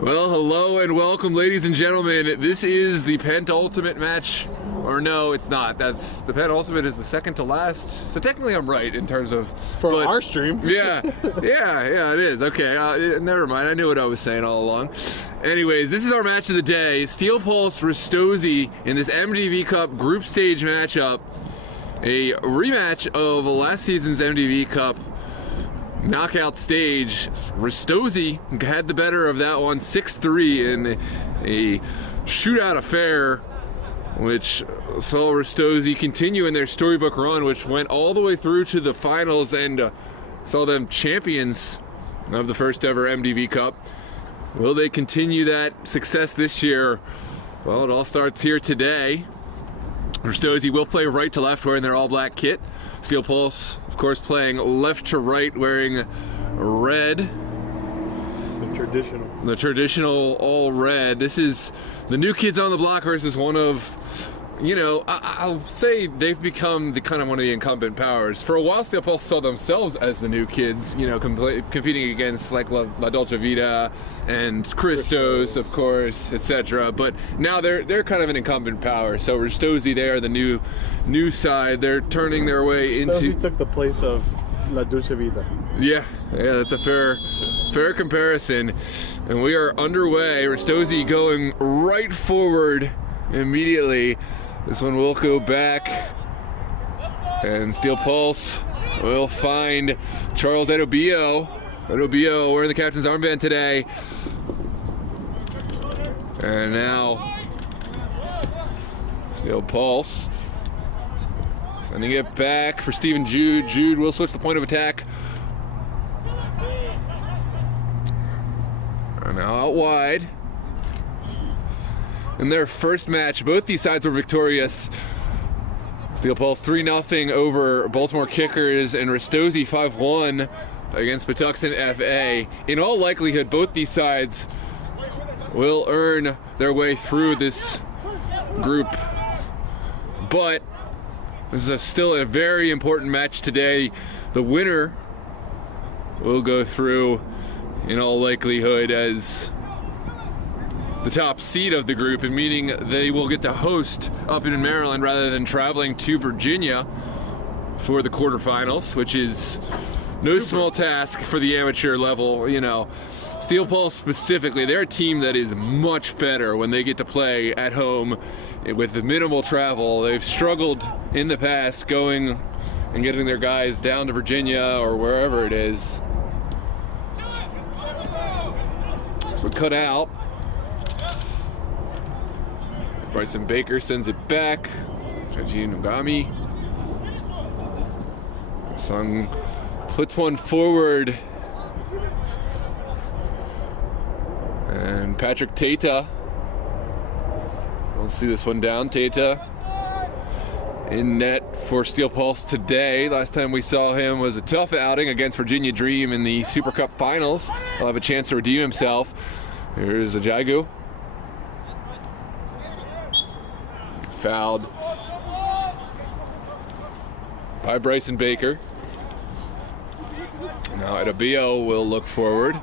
Well, hello and welcome, ladies and gentlemen. This is the penultimate match. Or no, it's not. That's the penultimate is the second to last. So technically I'm right in terms of... For our stream. Yeah, it is. Okay, never mind. I knew what I was saying all along. Anyways, this is our match of the day. Steel Pulse Ristozi in this MDV Cup group stage matchup. A rematch of last season's MDV Cup knockout stage. Ristozi had the better of that one, 6-3 in a shootout affair, which saw Ristozi continue in their storybook run, which went all the way through to the finals and saw them champions of the first ever MDV Cup. Will they continue that success this year? Well, it all starts here today. Ristozi will play right to left wearing their all-black kit. Steel Pulse, of course, playing left to right wearing red. The traditional all red. This is the new kids on the block versus one of, you know, I'll say they've become the kind of one of the incumbent powers. For a while, Steel Pulse saw themselves as the new kids, you know, competing against like La Dolce Vita and Ristozi, of course, etc. But now they're kind of an incumbent power. So Ristozi, they are the new side. They're turning their way into. Ristozi took the place of La Dolce Vita. Yeah, that's a fair comparison. And we are underway. Ristozi going right forward immediately. This one will go back, and Steel Pulse will find Charles Edobio. Edobio wearing the captain's armband today. And now Steel Pulse sending it back for Steven Jude. Jude will switch the point of attack. And now out wide. In their first match, both these sides were victorious. Steel Pulse 3-0 over Baltimore Kickers, and Ristozi 5-1 against Patuxent FA. In all likelihood, both these sides will earn their way through this group. But this is still a very important match today. The winner will go through in all likelihood as the top seed of the group, and meaning they will get to host up in Maryland rather than traveling to Virginia for the quarterfinals, which is no small task for the amateur level. You know, Steel Pulse specifically, they're a team that is much better when they get to play at home with minimal travel. They've struggled in the past going and getting their guys down to Virginia or wherever it is. This would cut out. Bryson Baker sends it back. Chaji Nogami. Sung puts one forward. And Patrick Tata. We'll see this one down. Tata in net for Steel Pulse today. Last time we saw him was a tough outing against Virginia Dream in the Super Cup Finals. He'll have a chance to redeem himself. Here's Ajagu. Fouled by Bryson Baker. Now Edobio will look forward.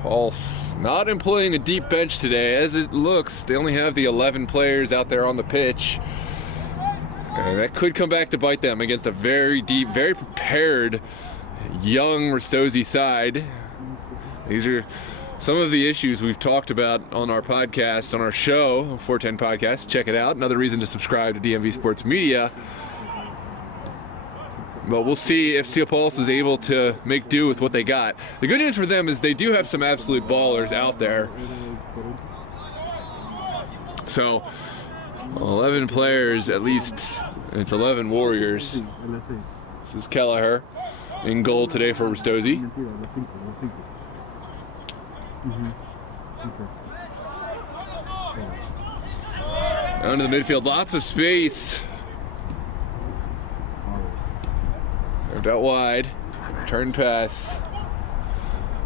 Pulse not employing a deep bench today. As it looks, they only have the 11 players out there on the pitch. And that could come back to bite them against a very deep, very prepared young Ristozi side. These are some of the issues we've talked about on our podcast, on our show, 410 Podcast. Check it out. Another reason to subscribe to DMV Sports Media. But we'll see if Steel Pulse is able to make do with what they got. The good news for them is they do have some absolute ballers out there. So 11 players, at least it's 11 Warriors. This is Kelleher in goal today for Ristozi. Down to the midfield, lots of space. Served out wide, turn pass.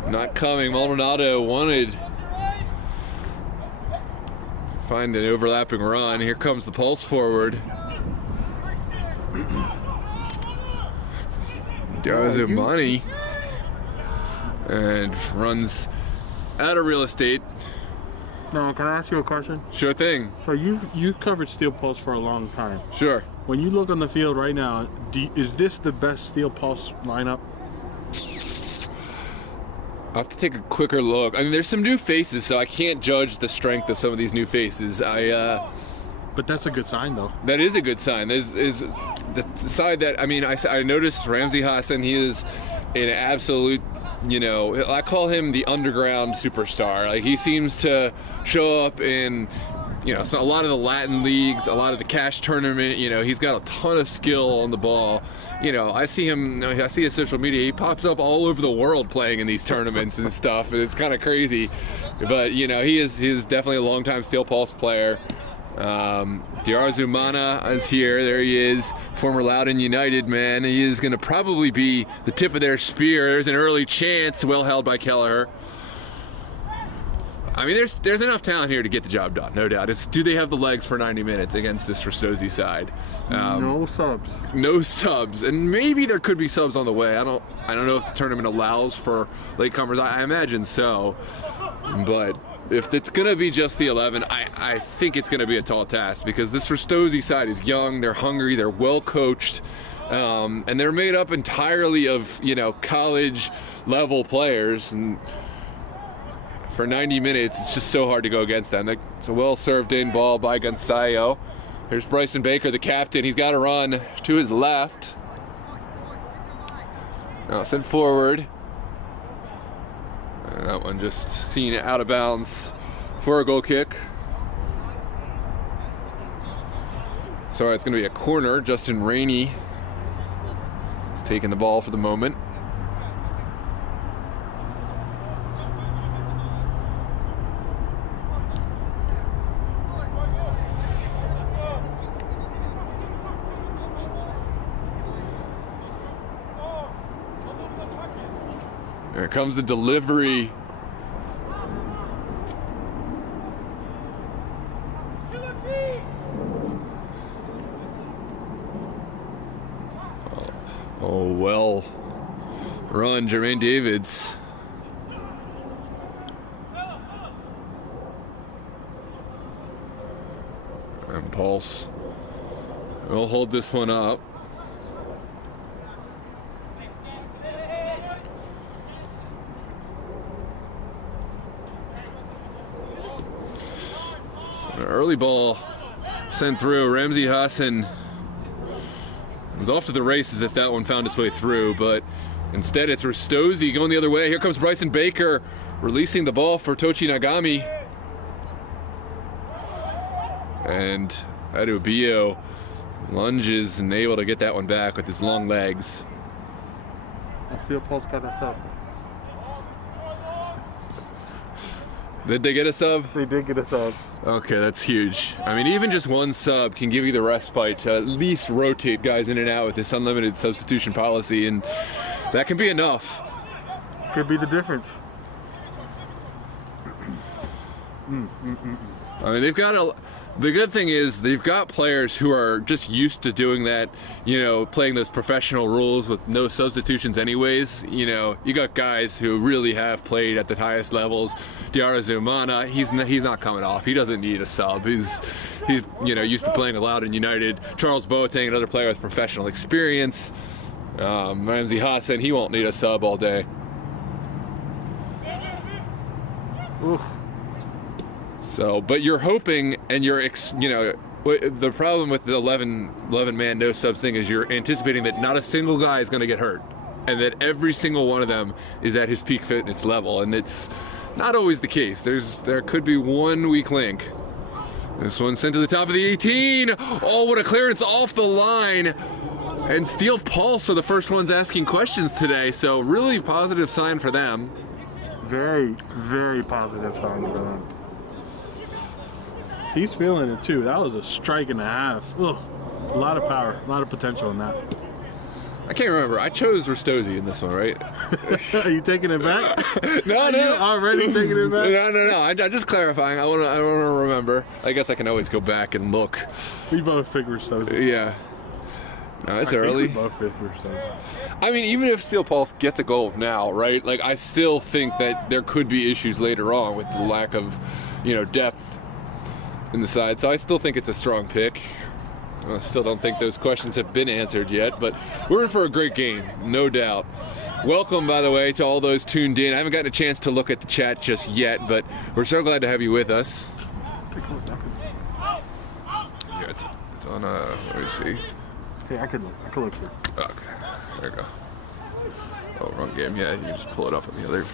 Not coming, Maldonado wanted find an overlapping run. Here comes the pulse forward. Money and runs out of real estate. No, can I ask you a question? Sure thing. So you covered Steel Pulse for a long time. Sure. When you look on the field right now, is this the best Steel Pulse lineup? I'll have to take a quicker look. I mean, there's some new faces, so I can't judge the strength of some of these new faces. But that's a good sign, though. That is a good sign. There's the side that, I mean, I noticed Ramsey Hassan. He is an absolute, you know, I call him the underground superstar. Like, he seems to show up in, you know, so a lot of the Latin leagues, a lot of the cash tournament. You know, he's got a ton of skill on the ball. You know, I see his social media. He pops up all over the world playing in these tournaments and stuff. And it's kind of crazy, but you know, he is definitely a longtime Steel Pulse player. Diarzumana is here. There he is, former Loudoun United man. He is going to probably be the tip of their spear. There's an early chance, well held by Kelleher. I mean, there's enough talent here to get the job done, no doubt. Do they have the legs for 90 minutes against this Ristozi side? No subs. No subs, and maybe there could be subs on the way. I don't know if the tournament allows for latecomers. I imagine so, but if it's gonna be just the 11, I think it's gonna be a tall task, because this Ristozi side is young, they're hungry, they're well coached, and they're made up entirely of, you know, college level players. And for 90 minutes, it's just so hard to go against them. It's a well served in ball by Gonzayo. Here's Bryson Baker, the captain. He's got to run to his left. Now sent forward. And that one just seen out of bounds for a goal kick. Sorry, it's going to be a corner. Justin Rainey is taking the ball for the moment. Here comes the delivery. Oh, well run, Jermaine Davids. And Pulse will hold this one up. An early ball sent through. Ramsey Hassan was off to the races if that one found its way through, but instead it's Ristozi going the other way. Here comes Bryson Baker releasing the ball for Tochi Nagami. And Adubio lunges and able to get that one back with his long legs. Steel Pulse got us up. Did they get a sub? They did get a sub. Okay, that's huge. I mean, even just one sub can give you the respite to at least rotate guys in and out with this unlimited substitution policy, and that can be enough. Could be the difference. I mean, they've got the good thing is they've got players who are just used to doing that, you know, playing those professional rules with no substitutions anyways. You know, you got guys who really have played at the highest levels. Diarzumana, he's not coming off. He doesn't need a sub. He's you know, used to playing a Loudoun United. Charles Boateng, another player with professional experience. Ramsey Hassan, he won't need a sub all day. Oof. So, but you're hoping, and you're, you know, the problem with the 11-man no subs thing is you're anticipating that not a single guy is going to get hurt, and that every single one of them is at his peak fitness level, and it's not always the case. There could be one weak link. This one sent to the top of the 18. Oh, what a clearance off the line. And Steel Pulse are the first ones asking questions today, so really positive sign for them. Very, very positive sign for them. He's feeling it too. That was a strike and a half. Ugh. A lot of power, a lot of potential in that. I can't remember. I chose Ristozi in this one, right? Are you taking it back? No. Are you already taking it back? No. I'm just clarifying. I want to remember. I guess I can always go back and look. We both picked Ristozi. Yeah. No, it's I early. think we both picked Ristozi. I mean, even if Steel Pulse gets a goal now, right? Like, I still think that there could be issues later on with the lack of, depth in the side. So I still think it's a strong pick. I still don't think those questions have been answered yet, but we're in for a great game, no doubt. Welcome, by the way, to all those tuned in. I haven't gotten a chance to look at the chat just yet, but we're so glad to have you with us. Yeah, it's on, let me see. Hey, I could look through. Okay, there you go. Oh, wrong game. Yeah, you can just pull it up on the other.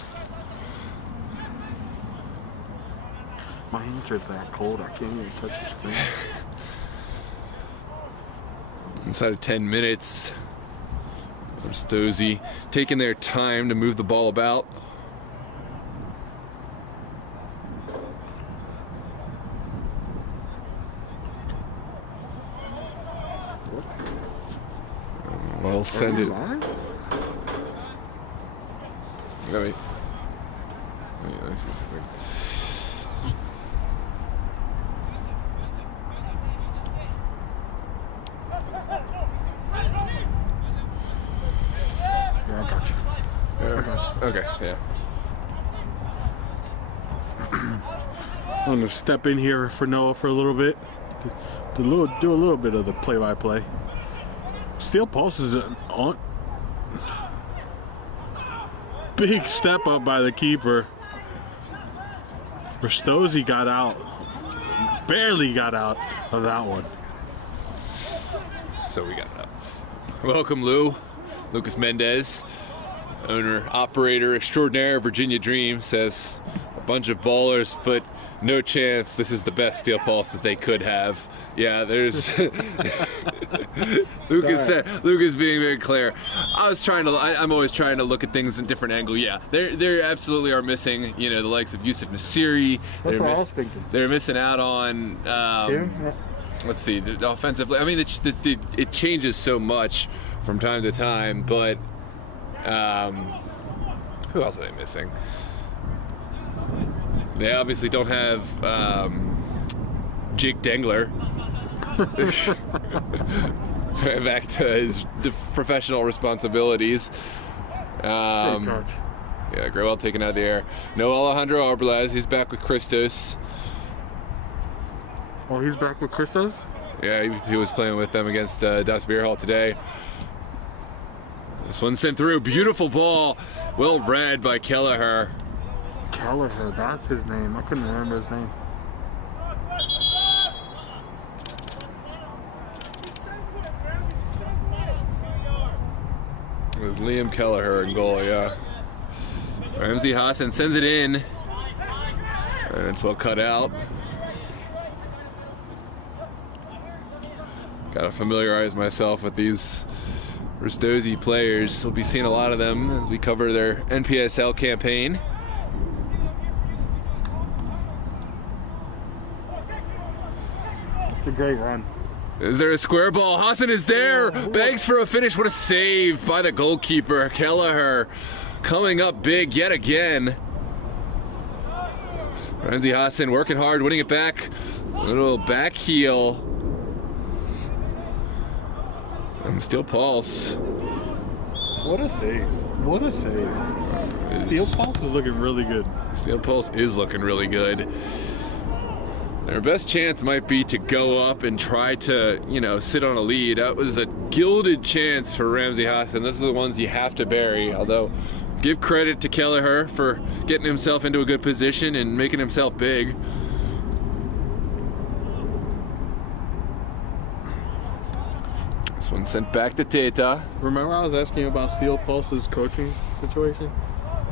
My hands are that cold, I can't even touch the screen. Inside of 10 minutes, Ristozi taking their time to move the ball about. Well, send it. Wait. Let me see something. Yeah, I got you. Okay, yeah. I'm gonna step in here for Noah for a little bit. Do a little bit of the play-by-play. Steel Pulse is on. Big step up by the keeper. Ristozi got out. Barely got out of that one. So we got it up. Welcome, Lou. Lucas Mendez, owner, operator extraordinaire, Virginia Dream, says a bunch of ballers, but no chance this is the best Steel Pulse that they could have. Yeah, there's Lucas being very clear. I'm always trying to look at things in a different angle. Yeah, they absolutely are missing, the likes of Yusuf Nasiri. That's what I was thinking. They're missing out on let's see, offensively. I mean, it changes so much from time to time, but who else are they missing? They obviously don't have Jake Dengler. Back to his professional responsibilities. Yeah, Grewell taken out of the air. No Alejandro Arbeláez, he's back with Christos. Oh, he's back with Christos? Yeah, he was playing with them against Das Beer Hall today. This one sent through. Beautiful ball. Well read by Kelleher. Kelleher, that's his name. I couldn't remember his name. It was Liam Kelleher in goal, yeah. Ramsey Hassan sends it in. And it's well cut out. Gotta familiarize myself with these Ristozi players. We'll be seeing a lot of them as we cover their NPSL campaign. It's a great run. Is there a square ball? Hassan is there. Begs for a finish. What a save by the goalkeeper. Kelleher coming up big yet again. Ramsey Hassan working hard, winning it back. A little back heel. And Steel Pulse. What a save. What a save. Steel Pulse is looking really good. Steel Pulse is looking really good. Their best chance might be to go up and try to, sit on a lead. That was a gilded chance for Ramsey Hassan. Those are the ones you have to bury. Although, give credit to Kelleher for getting himself into a good position and making himself big. This one sent back to Teta. Remember I was asking you about Steel Pulse's coaching situation?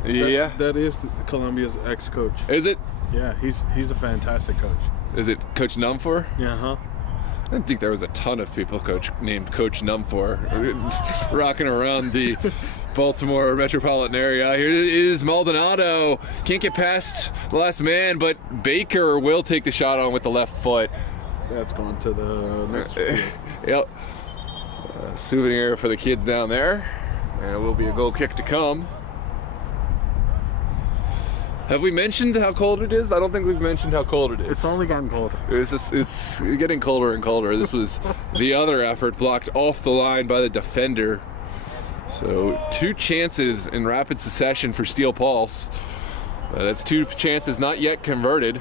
Yeah. That is Columbia's ex-coach. Is it? Yeah, he's a fantastic coach. Is it Coach Numfor? Yeah, huh? I didn't think there was a ton of people named Coach Numfor rocking around the Baltimore metropolitan area. Here is Maldonado. Can't get past the last man, but Baker will take the shot on with the left foot. That's going to the next field. Yep. Souvenir for the kids down there. And it will be a goal kick to come. Have we mentioned how cold it is? I don't think we've mentioned how cold it is. It's only gotten colder. It's getting colder and colder. This was the other effort blocked off the line by the defender. So 2 chances in rapid succession for Steel Pulse. That's 2 chances not yet converted.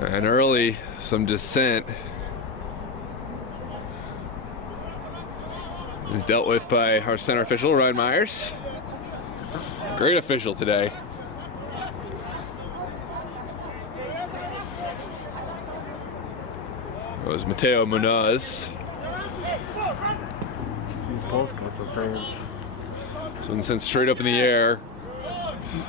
And early, some dissent is dealt with by our center official, Ryan Myers. Great official today. It was Mateo Munoz. So one sent straight up in the air.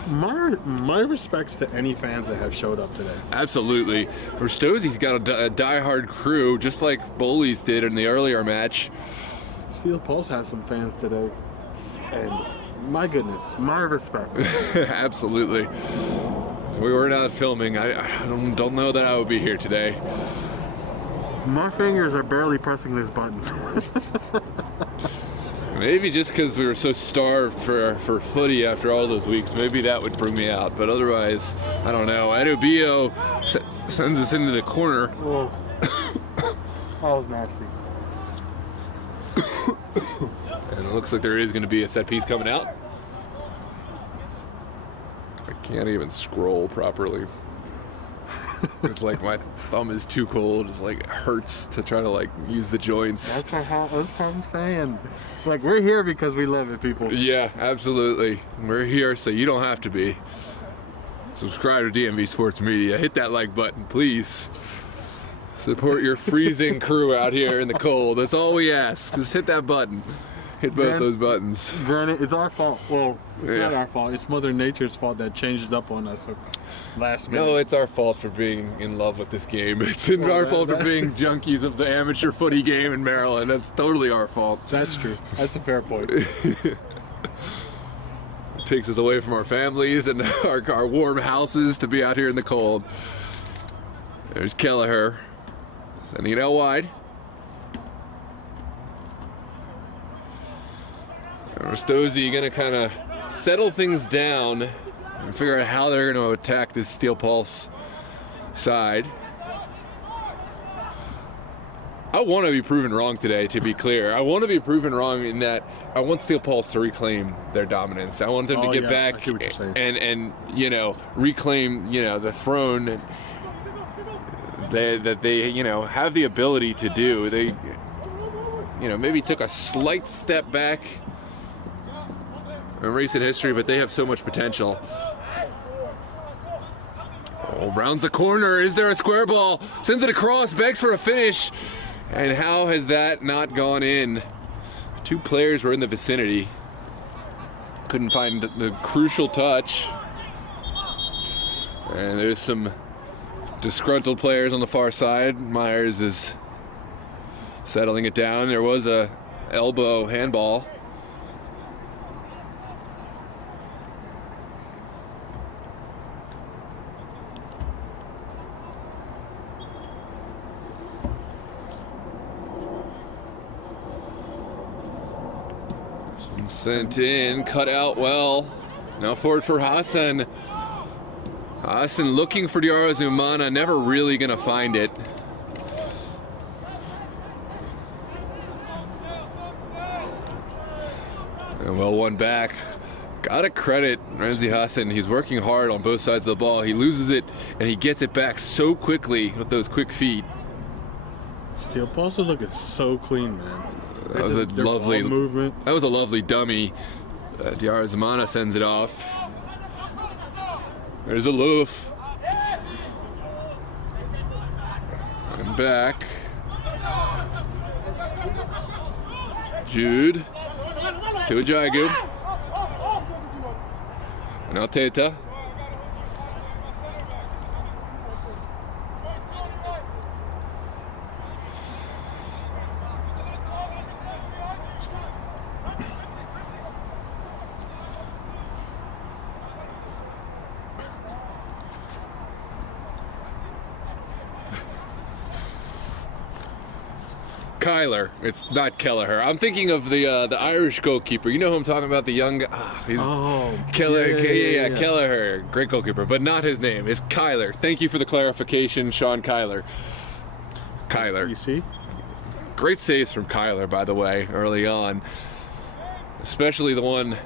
My respects to any fans that have showed up today. Absolutely. Ristozi's got a die-hard crew, just like Boley's did in the earlier match. Steel Pulse has some fans today, and my goodness, my respect. Absolutely. If we were not filming, I don't know that I would be here today. My fingers are barely pressing this button. Maybe just because we were so starved for footy after all those weeks, maybe that would bring me out. But otherwise, I don't know. Edubio sends us into the corner. Whoa. That was nasty. And it looks like there is going to be a set piece coming out. I can't even scroll properly. It's like my thumb is too cold. It's like it hurts to try to like use the joints. That's what I'm saying. It's like we're here because we love it, people. Yeah, absolutely. We're here so you don't have to be. Subscribe to DMV Sports Media. Hit that like button, please. Support your freezing crew out here in the cold. That's all we ask. Just hit that button. Hit both those buttons. Granted, it's our fault. Well, it's not our fault. It's Mother Nature's fault that changed up on us last minute. No, it's our fault for being in love with this game. It's our fault for being junkies of the amateur footy game in Maryland. That's totally our fault. That's true. That's a fair point. It takes us away from our families and our warm houses to be out here in the cold. There's Kelleher. Sending it out wide. Ristozi going to kind of settle things down and figure out how they're going to attack this Steel Pulse side. I want to be proven wrong today, to be clear. I want to be proven wrong in that I want Steel Pulse to reclaim their dominance. I want them to get back and you know, reclaim, you know, the throne that they, you know, have the ability to do. They, you know, maybe took a slight step back in recent history, but they have so much potential. Oh, rounds the corner. Is there a square ball? Sends it across, begs for a finish. And how has that not gone in? 2 players were in the vicinity. Couldn't find the crucial touch. And there's some disgruntled players on the far side. Myers is settling it down. There was a elbow handball. Sent in, cut out well. Now forward for Hassan. Hassan looking for Diarra Zumana, never really gonna find it. And well, one back. Gotta credit Ramsey Hassan. He's working hard on both sides of the ball. He loses it and he gets it back so quickly with those quick feet. Steel Pulse is looking so clean, man. That was a lovely movement. That was a lovely dummy. Diarra Zumana sends it off. There's a loof. And back. Jude. To Ajagu. Now Teta. Kyler. It's not Kelleher. I'm thinking of the Irish goalkeeper. You know who I'm talking about? The young. Kelleher. Great goalkeeper, but not his name. It's Kyler. Thank you for the clarification, Sean Kyler. Kyler. You see? Great saves from Kyler, by the way, early on. Especially the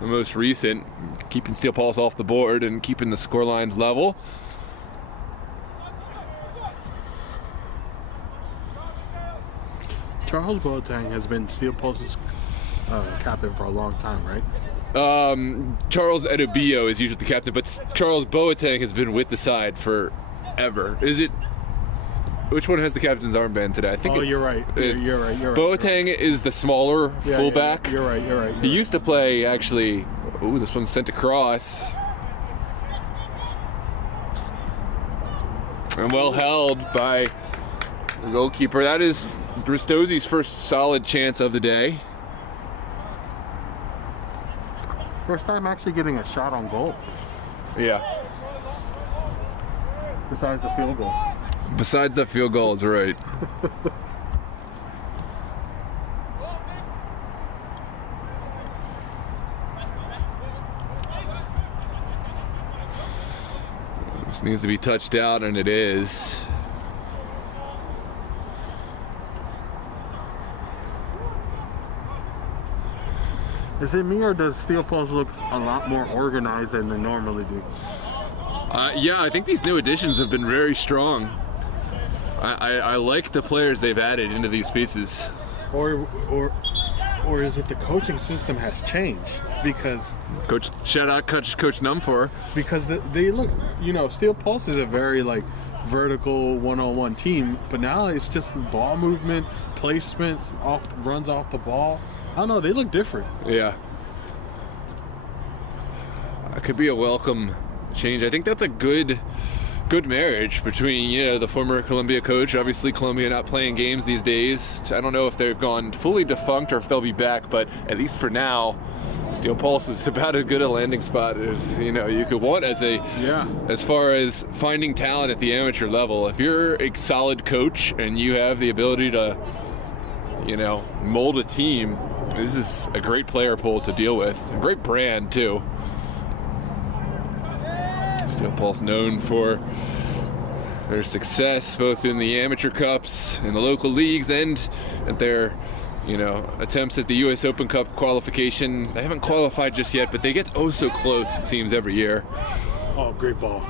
most recent, keeping Steel Pulse off the board and keeping the score lines level. Charles Boateng has been Steel Pulse's captain for a long time, right? Charles Edubio is usually the captain, but Charles Boateng has been with the side forever. Is it? Which one has the captain's armband today? I think. Oh, you're right. You're right. Boateng is the smaller fullback. Yeah, you're right. He used to play actually. Ooh, this one's sent across. And well held by the goalkeeper. That is Ristozi's first solid chance of the day. First time actually getting a shot on goal. Yeah. Besides the field goal. Besides the field goal is right. This needs to be touched out, and it is. Is it me, or does Steel Pulse look a lot more organized than they normally do? Yeah, I think these new additions have been very strong. I like the players they've added into these pieces. Or is it the coaching system has changed? Because Shout out Coach Numfor. Because they look, Steel Pulse is a very vertical one-on-one team, but now it's just ball movement, placements, runs off the ball. I don't know, they look different. Yeah. It could be a welcome change. I think that's a good marriage between, the former Columbia coach. Obviously, Columbia not playing games these days. I don't know if they've gone fully defunct or if they'll be back, but at least for now, Steel Pulse is about as good a landing spot as you could want as far as finding talent at the amateur level. If you're a solid coach and you have the ability to, mold a team, this is a great player pool to deal with. A great brand too. Steel Pulse known for their success both in the amateur cups, in the local leagues, and at their attempts at the US Open Cup qualification. They haven't qualified just yet, but they get so close, it seems, every year. Oh, great ball.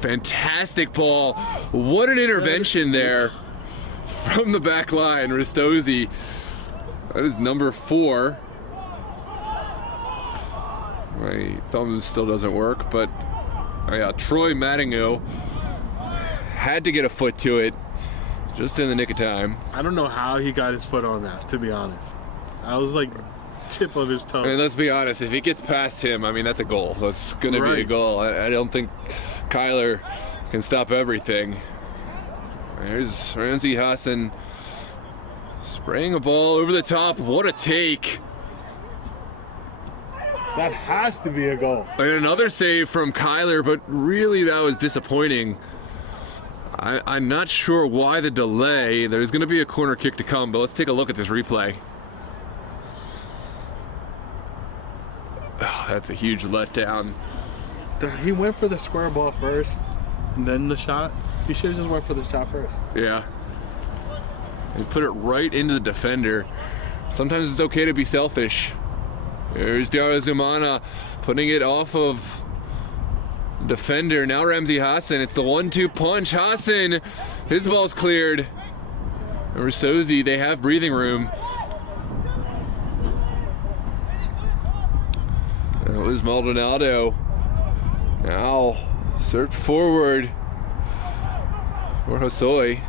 Fantastic ball. What an intervention there from the back line. Ristozi, that is number 4. My thumb still doesn't work, but Troy Mattingou had to get a foot to it just in the nick of time. I don't know how he got his foot on that, to be honest. I was tip of his toe. Let's be honest, if it gets past him, that's a goal. That's going to be a goal. I don't think Kyler can stop everything. There's Ramsey Hassan spraying a ball over the top. What a take. That has to be a goal. And another save from Kyler, but really that was disappointing. I'm not sure why the delay. There's going to be a corner kick to come, but let's take a look at this replay. Oh, that's a huge letdown. He went for the square ball first, and then the shot. He should have just went for the shot first. Yeah. He put it right into the defender. Sometimes it's okay to be selfish. There's Diarra Zumana putting it off of defender. Now Ramsey Hassan. It's the 1-2 punch. Hassan, his ball's cleared. And Ristozi, they have breathing room. And Luis Maldonado now served forward for Hosoi.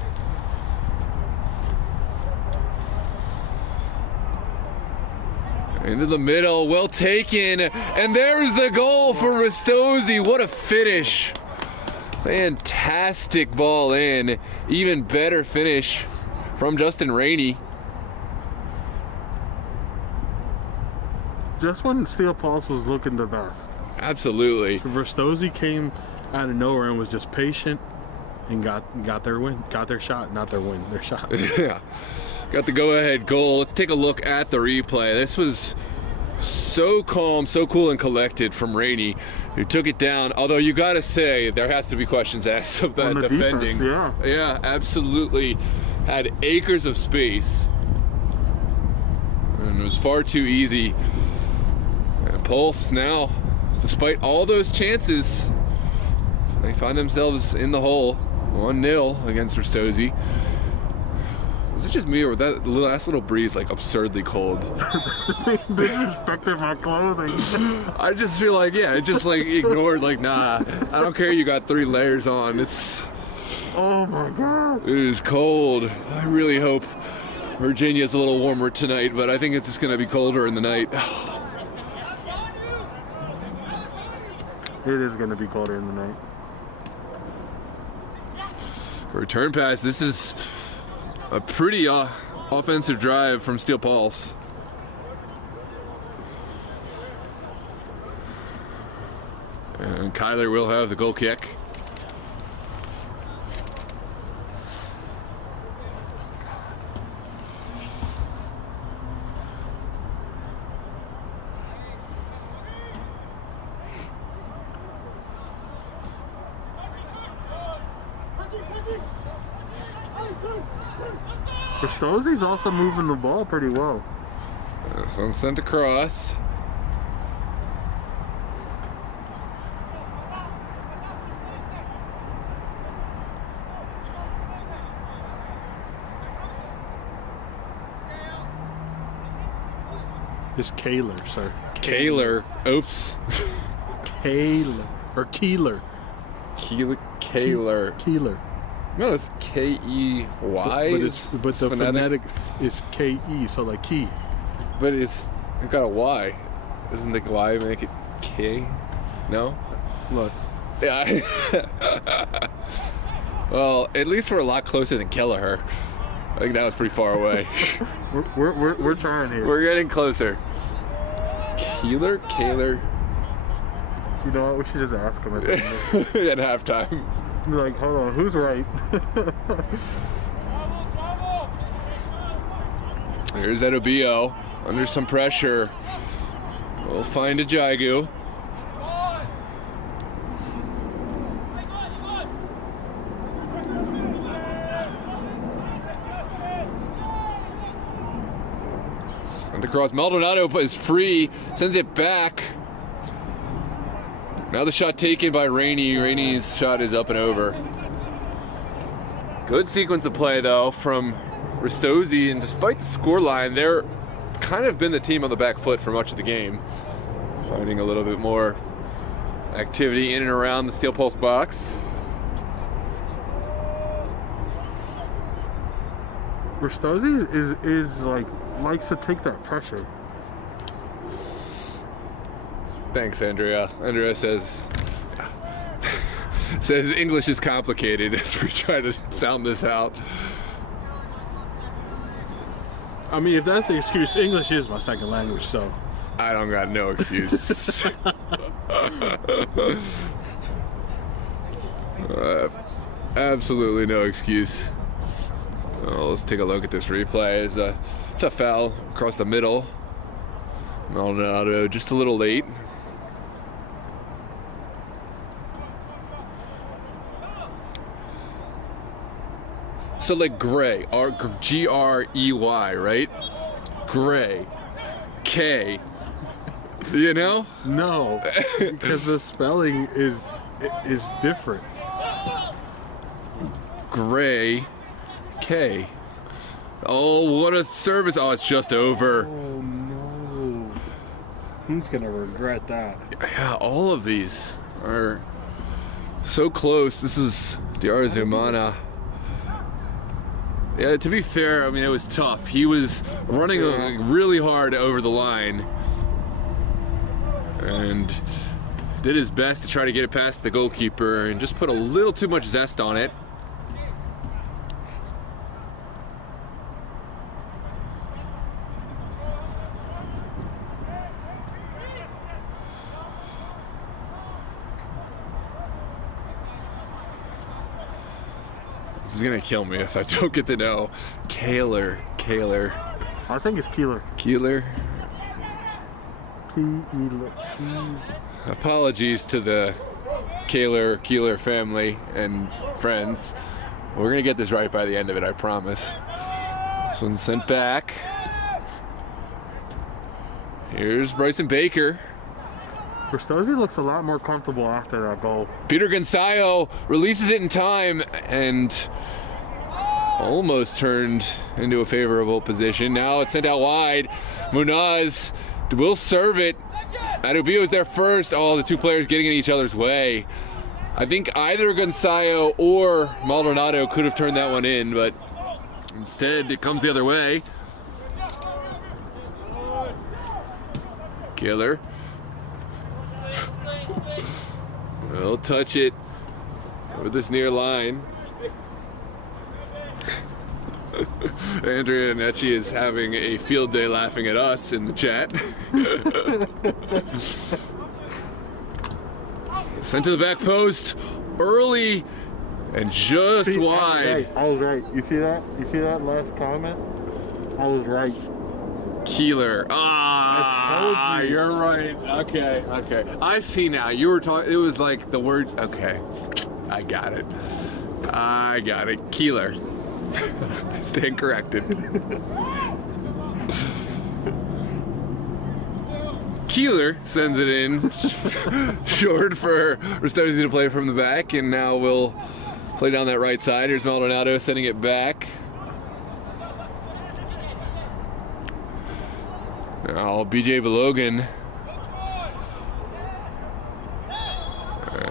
Into the middle, well taken, and there's the goal for Ristozi. What a finish. Fantastic ball in. Even better finish from Justin Rainey. Just when Steel Pulse was looking the best. Absolutely. Ristozi came out of nowhere and was just patient and got their win, got their shot, not their win, their shot. Yeah, got the go-ahead goal. Let's take a look at the replay. This was so calm, so cool and collected from Rainey, who took it down. Although you got to say, there has to be questions asked of that defending. Defense, yeah, absolutely. Had acres of space, and it was far too easy. And Pulse now, despite all those chances, they find themselves in the hole, 1-0 against Ristozi. Was it just me, or was that last little breeze like absurdly cold? Disrespected my clothing. I just feel like, yeah, it just like ignored, like, nah, I don't care, you got 3 layers on. Oh my God. It is cold. I really hope Virginia's a little warmer tonight, but I think it's just gonna be colder in the night. It is gonna be colder in the night. Return pass. This is a pretty offensive drive from Steel Pulse. And Kyler will have the goal kick. Ristozi's also moving the ball pretty well. This one's sent across. It's Kaler, sir. Kaler. Oops. Kaler. Or Keeler. Kaler. Keeler. No, it's Key. But the phonetic is Ke, so like key. But it's got a Y. Doesn't the Y make it K? No? Look. Yeah. Well, at least we're a lot closer than Kelleher. I think that was pretty far away. we're trying here. We're getting closer. Kaler? You know what? We should just ask him at the end. At halftime. Be like, hold on, who's right? Here's Edobio under some pressure. We'll find a Jagu. And across, Maldonado is free, sends it back. Now the shot taken by Rainey. Rainey's shot is up and over. Good sequence of play though from Ristozi, and despite the scoreline, they're kind of been the team on the back foot for much of the game. Finding a little bit more activity in and around the Steel Pulse box. Ristozi is like likes to take that pressure. Thanks, Andrea. Andrea says English is complicated as we try to sound this out. I mean, if that's the excuse, English is my second language, so. I don't got no excuse. Absolutely no excuse. Well, let's take a look at this replay. It's a foul across the middle. Maldonado just a little late. So like Gray, Grey, right? Gray, K. You know? No, because the spelling is different. Gray, K. Oh, what a service! Oh, it's just over. Oh no! Who's gonna regret that? Yeah, all of these are so close. This is Diarzumana. Yeah, to be fair, I mean, it was tough. He was running really hard over the line and did his best to try to get it past the goalkeeper and just put a little too much zest on it. is gonna kill me if I don't get to know. Kaler. I think it's Keeler. Keeler. Keeler. Apologies to the Keeler family and friends. We're gonna get this right by the end of it, I promise. This one's sent back. Here's Bryson Baker. Ristozi looks a lot more comfortable after that goal. Peter Gonzalo releases it in time and almost turned into a favorable position. Now it's sent out wide. Munaz will serve it. Adubio is there first. Oh, the two players getting in each other's way. I think either Gonzalo or Maldonado could have turned that one in, but instead it comes the other way. Killer. We'll touch it over this near line. Andrea Necci is having a field day laughing at us in the chat. Sent to the back post early and just wide. I was right. You see that? You see that last comment? I was right. Keeler. Ah, you're right. Okay. I see now. You were talking. It was like the word. Okay, I got it. Keeler. I stand corrected. Keeler sends it in short for Ristozi to play from the back, and now we'll play down that right side. Here's Maldonado sending it back. Now BJ Belogan.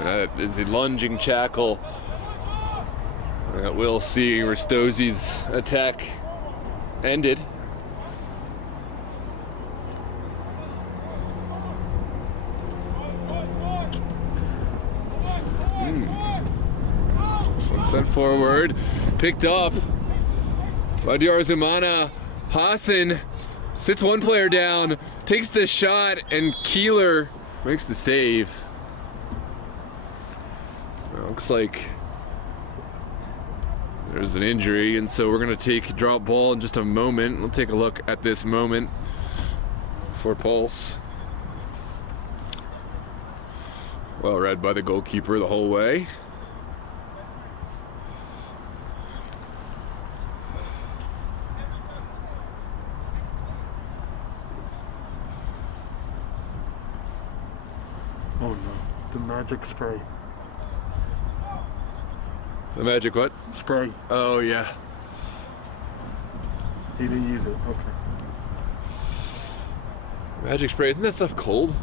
That is a lunging tackle. That will see Ristozi's attack ended. Sent forward, picked up by Diarzumana. Hassan sits one player down, takes the shot, and Keeler makes the save. Looks like there's an injury, and so we're going to take drop ball in just a moment. We'll take a look at this moment for Pulse. Well read by the goalkeeper the whole way. Oh no, the magic spray. The magic what? Spray. Oh yeah. He didn't use it, okay. Magic spray, isn't that stuff cold?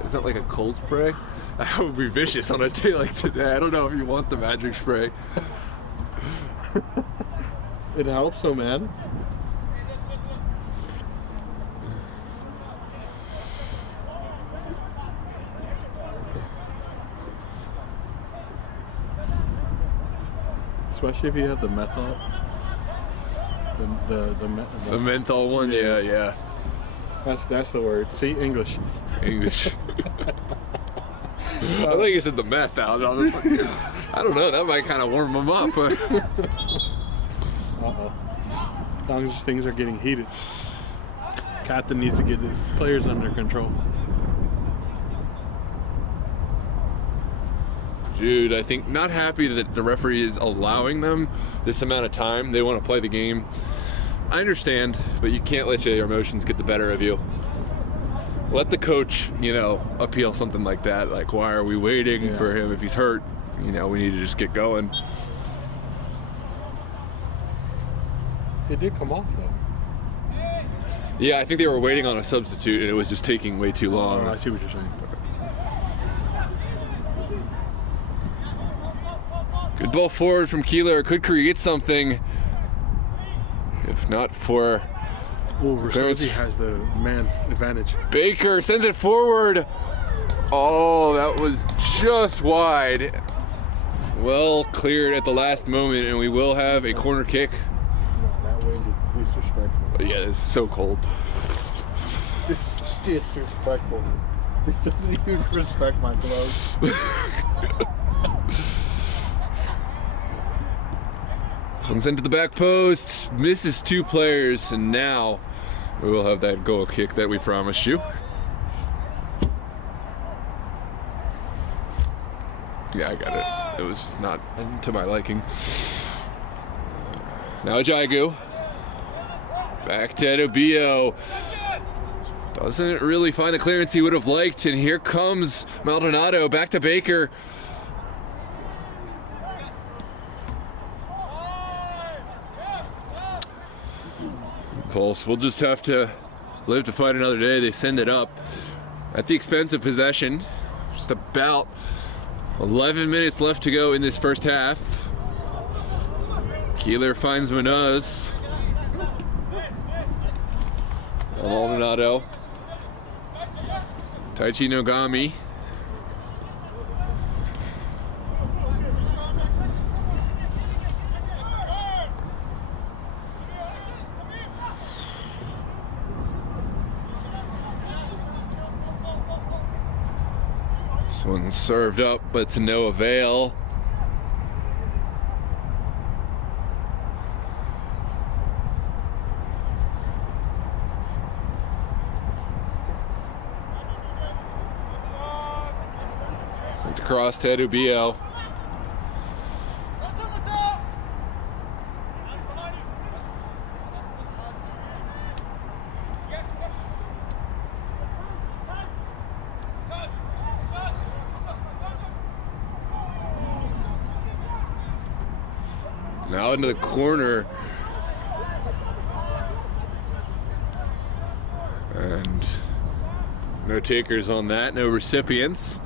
Isn't that like a cold spray? That would be vicious on a day like today. I don't know if you want the magic spray. It helps though, man. Especially if you have the menthol. The menthol one, yeah. That's the word. See, English. I think you said the meth out. I was like, I don't know. That might kind of warm them up. Uh-oh. As long as things are getting heated. Captain needs to get his players under control. Dude, I think not happy that the referee is allowing them this amount of time. They want to play the game. I understand, but you can't let your emotions get the better of you. Let the coach, appeal something like that. Like, why are we waiting for him if he's hurt? We need to just get going. It did come off, though. Yeah, I think they were waiting on a substitute, and it was just taking way too long. Oh, I see what you're saying. Good ball forward from Keeler. Could create something. If not for... Well, Ristozi has the man advantage. Baker sends it forward. Oh, that was just wide. Well cleared at the last moment, and we will have a corner kick. No, that wind is disrespectful. Yeah, it's so cold. It's disrespectful. It doesn't even respect my gloves. Swings into the back post, misses 2 players, and now we will have that goal kick that we promised you. Yeah, I got it. It was just not to my liking. Now Jagu. Back to Edobio. Doesn't really find the clearance he would have liked, and here comes Maldonado. Back to Baker. Pulse will just have to live to fight another day. They send it up at the expense of possession. Just about 11 minutes left to go in this first half. Keeler finds Munoz. Maldonado. Taichi Nogami. This one's served up, but to no avail. Sent across to Edubio. Now into the corner. And no takers on that, no recipients.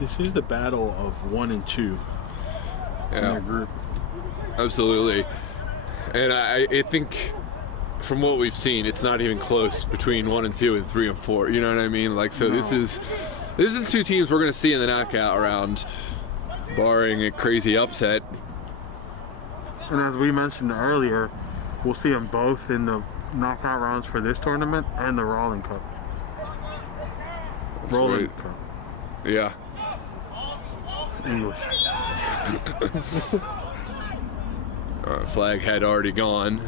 This is the battle of 1 and 2 in their group. Absolutely. And I think from what we've seen, it's not even close between 1 and 2 and 3 and 4. You know what I mean? Like, so no. This is the 2 teams we're going to see in the knockout round, barring a crazy upset. And as we mentioned earlier, we'll see them both in the knockout rounds for this tournament and the Rowland Cup. That's Rowland right. Cup. Yeah. English. Flag had already gone.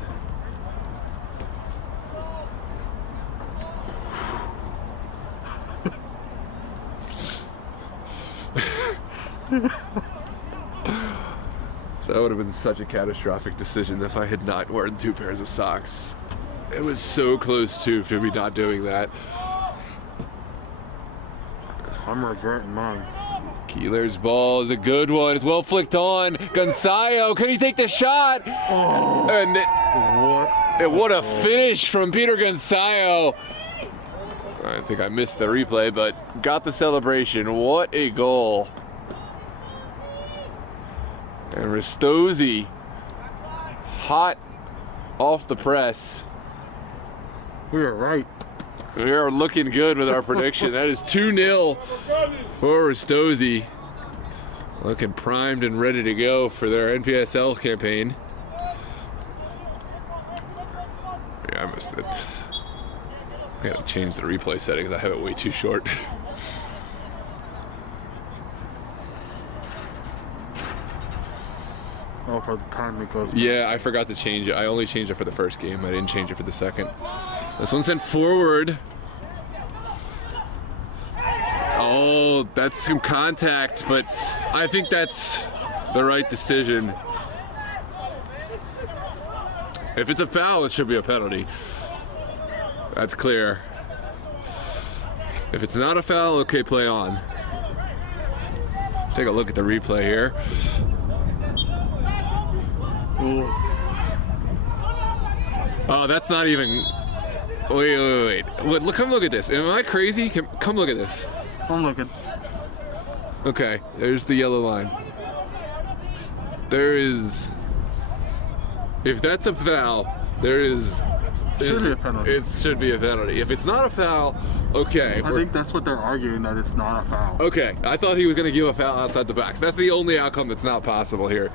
That would have been such a catastrophic decision if I had not worn 2 pairs of socks. It was so close to me not doing that. I'm regretting mine. Keeler's ball is a good one. It's well flicked on. Gonzayo, can he take the shot? Oh, and what a finish from Peter Gonzayo. I think I missed the replay, but got the celebration. What a goal. And Ristozi, hot off the press. We were right. We are looking good with our prediction. That is 2-0 for Ristozi. Looking primed and ready to go for their NPSL campaign. Yeah, I missed it. I gotta change the replay settings. I have it way too short. Oh, for the time it goes. Yeah, I forgot to change it. I only changed it for the first game. I didn't change it for the second. This one's sent forward. Oh, that's some contact, but I think that's the right decision. If it's a foul, it should be a penalty. That's clear. If it's not a foul, okay, play on. Take a look at the replay here. Ooh. Oh, that's not even... Wait. Look, come look at this. Am I crazy? Come look at this. I'm looking. Okay, there's the yellow line. There is... If that's a foul, there is... Should be a penalty. It should be a penalty. If it's not a foul, okay. I think that's what they're arguing, that it's not a foul. Okay, I thought he was going to give a foul outside the box. That's the only outcome that's not possible here.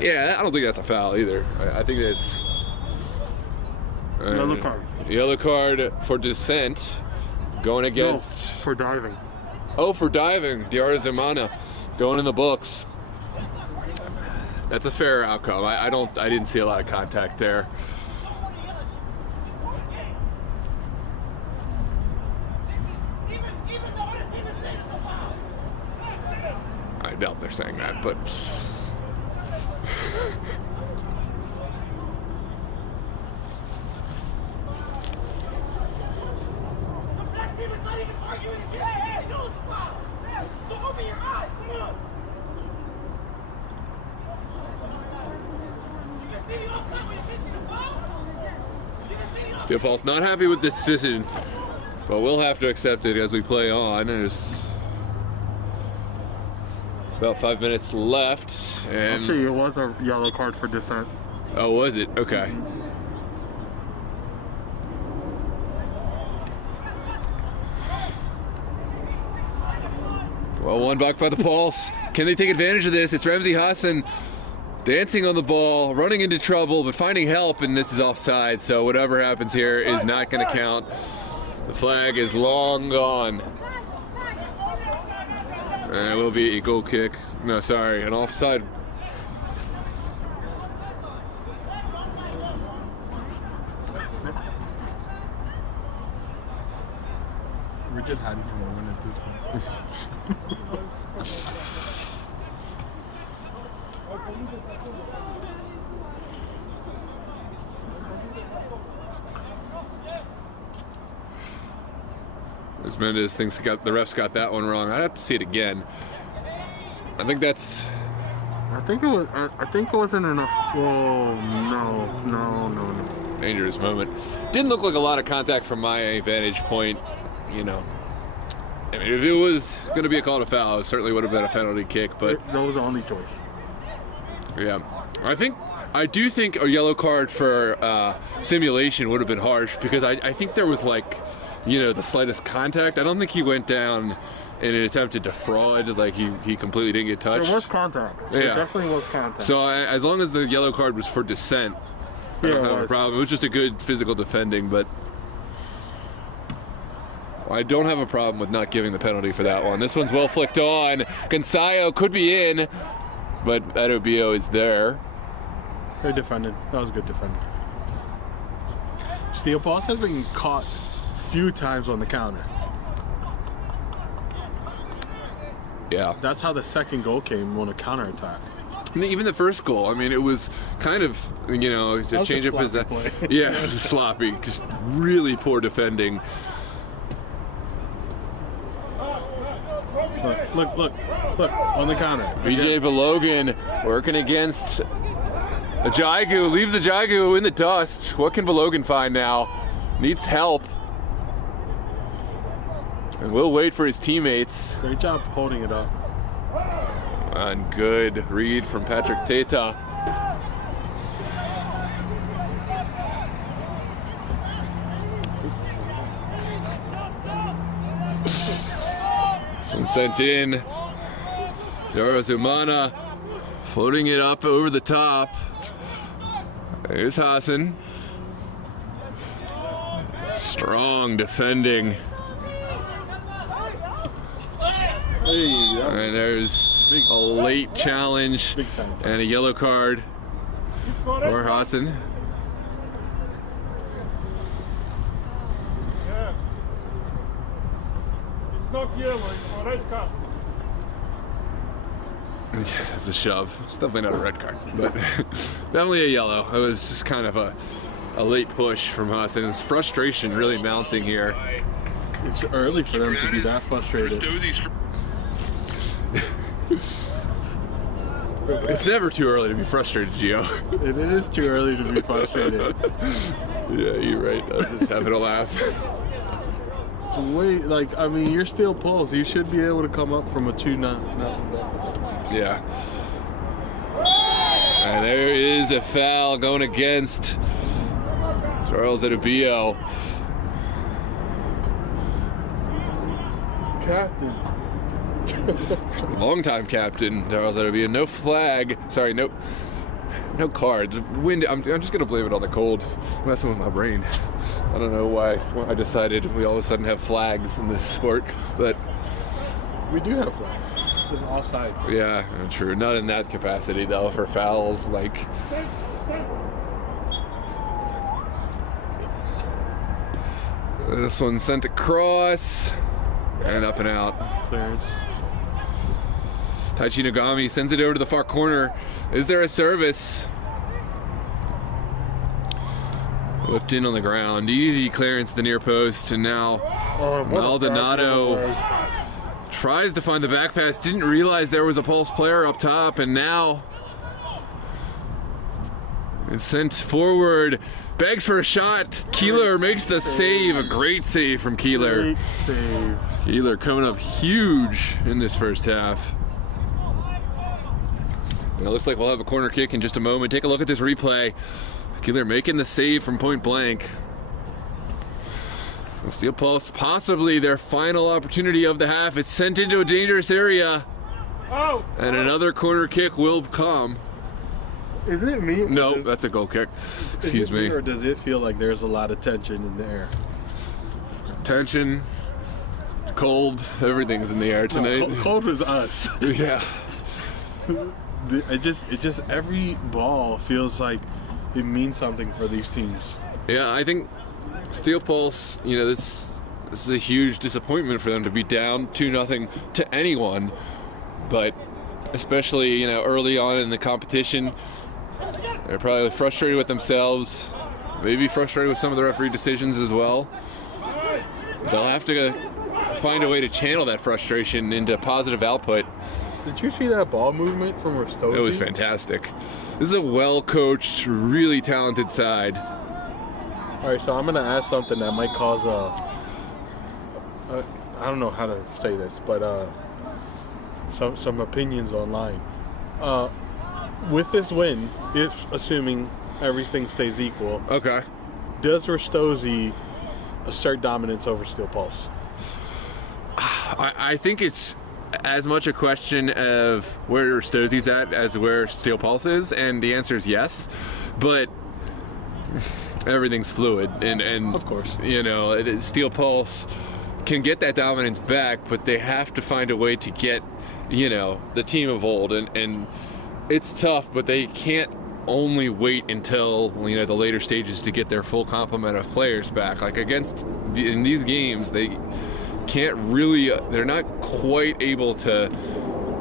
Yeah, I don't think that's a foul either. I think it's... Yellow card. Yellow card for dissent. Going against... No, for diving. Oh, for diving. Diarra Zemana going in the books. That's a fair outcome. I didn't see a lot of contact there. I doubt they're saying that, but Steel Pulse not happy with the decision, but we'll have to accept it as we play on. There's about 5 minutes left, and actually, it was a yellow card for dissent. Oh, was it? Okay. Well, one back by the Pulse. Can they take advantage of this? It's Ramsey Hassan dancing on the ball, running into trouble, but finding help, and this is offside, so whatever happens here is not going to count. The flag is long gone. And it will be a goal kick. No, sorry, an offside. We're just hiding from a win at this point. As Mendez thinks the refs got that one wrong. I'd have to see it again. I think that's. I think it wasn't enough. Oh no. Dangerous moment. Didn't look like a lot of contact from my vantage point. You know, I mean, if it was going to be a call to foul, it certainly would have been a penalty kick. But that was the only choice. Yeah, I do think a yellow card for simulation would have been harsh, because I think there was, like, you know, the slightest contact. I don't think he went down in an attempt to defraud, like he completely didn't get touched. There was contact. Yeah. There definitely was contact. So as long as the yellow card was for dissent, I don't have a problem. It was just a good physical defending, but I don't have a problem with not giving the penalty for that one. This one's well flicked on. Gonzalo could be in, but Adobio is there. Good defended. That was good defending. Steel Pulse has been caught a few times on the counter. Yeah. That's how the second goal came, on a counterattack. Even the first goal, I mean, it was kind of, you know, a change of possession. Yeah, it was sloppy. Just really poor defending. Look, on the counter. BJ Balogun working against Ajagu, leaves Ajagu in the dust. What can Balogun find now? Needs help. And we'll wait for his teammates. Great job holding it up. And good read from Patrick Teta. And sent in. Jaro Zumana floating it up over the top. There's Hassan. Strong defending. And there's a late challenge and a yellow card for Hassan. It's not yellow, it's a red card. It's a shove. It's definitely not a red card, but definitely a yellow. It was just kind of a late push from Hassan. It's frustration really mounting here. It's early for them to be that frustrated. It's never too early to be frustrated, Gio. It is too early to be frustrated. Yeah, you're right. I'm just having a laugh. It's way, like, I mean, you're Steel Pulse. You should be able to come up from a 2-0 deficit. Yeah. And there is a foul going against Charles Adobio. Captain. Longtime captain Charles Adobio. No flag. Sorry, no card. The wind. I'm just gonna blame it on the cold. Messing with my brain. I don't know why I decided we all of a sudden have flags in this sport, but We do have flags. Just offsides. Yeah, true. Not in that capacity though. For fouls, like. This one sent across and up and out. Clearance. Taichi Nagami sends it over to the far corner. Is there a service? Whipped in on the ground. Easy clearance to the near post, and now Maldonado tries to find the back pass. Didn't realize there was a Pulse player up top, and now it's sent forward. Begs for a shot. Keeler makes the save. A great save from Keeler. Great save. Keeler coming up huge in this first half. And it looks like we'll have a corner kick in just a moment. Take a look at this replay. Keeler making the save from point blank. And Steel Pulse, possibly their final opportunity of the half. It's sent into a dangerous area. And another corner kick will come. Is it me? No, that's a goal kick. Excuse me. Or does it feel like there's a lot of tension in the air? Tension, cold, everything's in the air tonight. No, cold was us. Yeah. It just every ball feels like it means something for these teams. Yeah, I think Steel Pulse, you know, this is a huge disappointment for them to be down 2-0 to anyone, but especially, you know, early on in the competition, they're probably frustrated with themselves, maybe frustrated with some of the referee decisions as well. They'll have to find a way to channel that frustration into positive output. Did you see that ball movement from Ristozi? It was fantastic. This is a well-coached, really talented side. All right, so I'm going to ask something that might cause I don't know how to say this, but some opinions online. With this win, if assuming everything stays equal, Okay. does Ristozi assert dominance over Steel Pulse? I think it's as much a question of where Ristozi's at as where Steel Pulse is, and the answer is yes. But everything's fluid, and Of course. you know, Steel Pulse can get that dominance back, but they have to find a way to get, you know, the team of old, and it's tough, but they can't only wait until, you know, the later stages to get their full complement of players back. Like in these games, they can't really, they're not quite able to,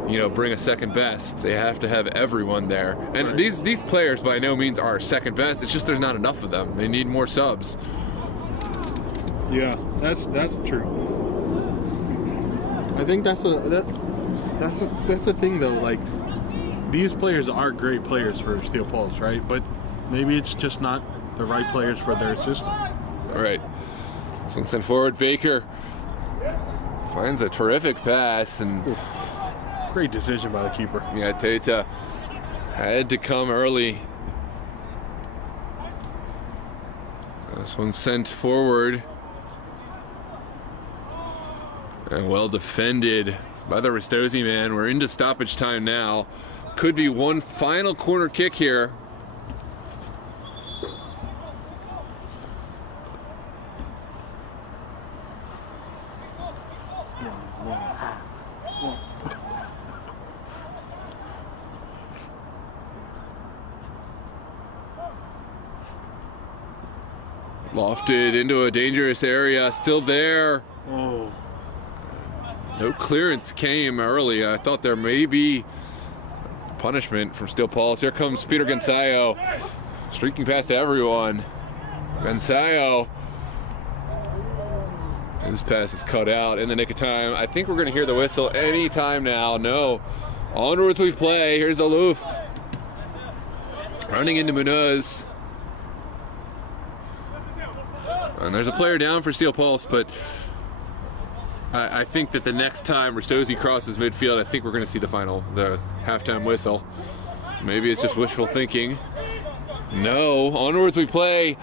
you know, bring a second best. They have to have everyone there, and Right. these players by no means are second best. It's just there's not enough of them. They need more subs. Yeah, that's true. I think that's the thing though. Like, these players are great players for Steel Pulse, right? But maybe it's just not the right players for their system. All right. So sent forward. Baker finds a terrific pass, and Great decision by the keeper. yeah, Tata had to come early. This one sent forward. And well defended by the Ristozi man. We're into stoppage time now. Could be one final corner kick here. Lofted into a dangerous area. Still there. Oh, No clearance came early. I thought there may be punishment from Steel Pulse. Here comes Peter Gonzayo, streaking past everyone. Gonzayo. This pass is cut out in the nick of time. I think we're going to hear the whistle any time now. No. Onwards we play. Here's Aloof. Running into Munoz. And there's a player down for Steel Pulse, but I think that the next time Ristozi crosses midfield, I think we're going to see the halftime whistle. Maybe it's just wishful thinking. No, onwards we play.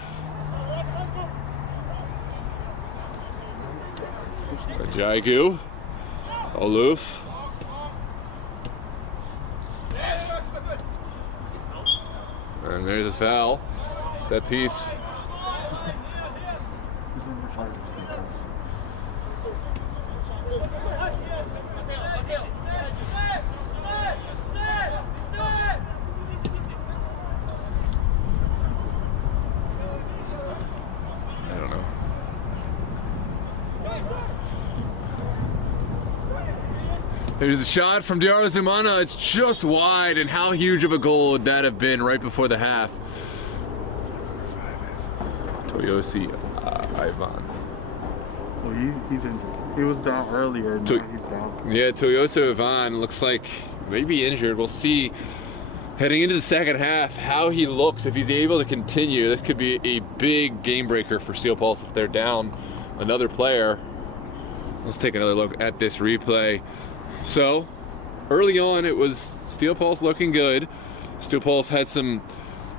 Jaigu, Aloof. And there's a foul. Set piece. There's a shot from Diarra Zumana. It's just wide, and how huge of a goal would that have been right before the half? Toyosi Ivan. Well, he's injured. He was down earlier, and now he's down. Yeah, Toyosi Ivan looks like maybe injured. We'll see heading into the second half how he looks. If he's able to continue, this could be a big game breaker for Steel Pulse if they're down another player. Let's take another look at this replay. So, early on, it was Steel Pulse looking good. Steel Pulse had some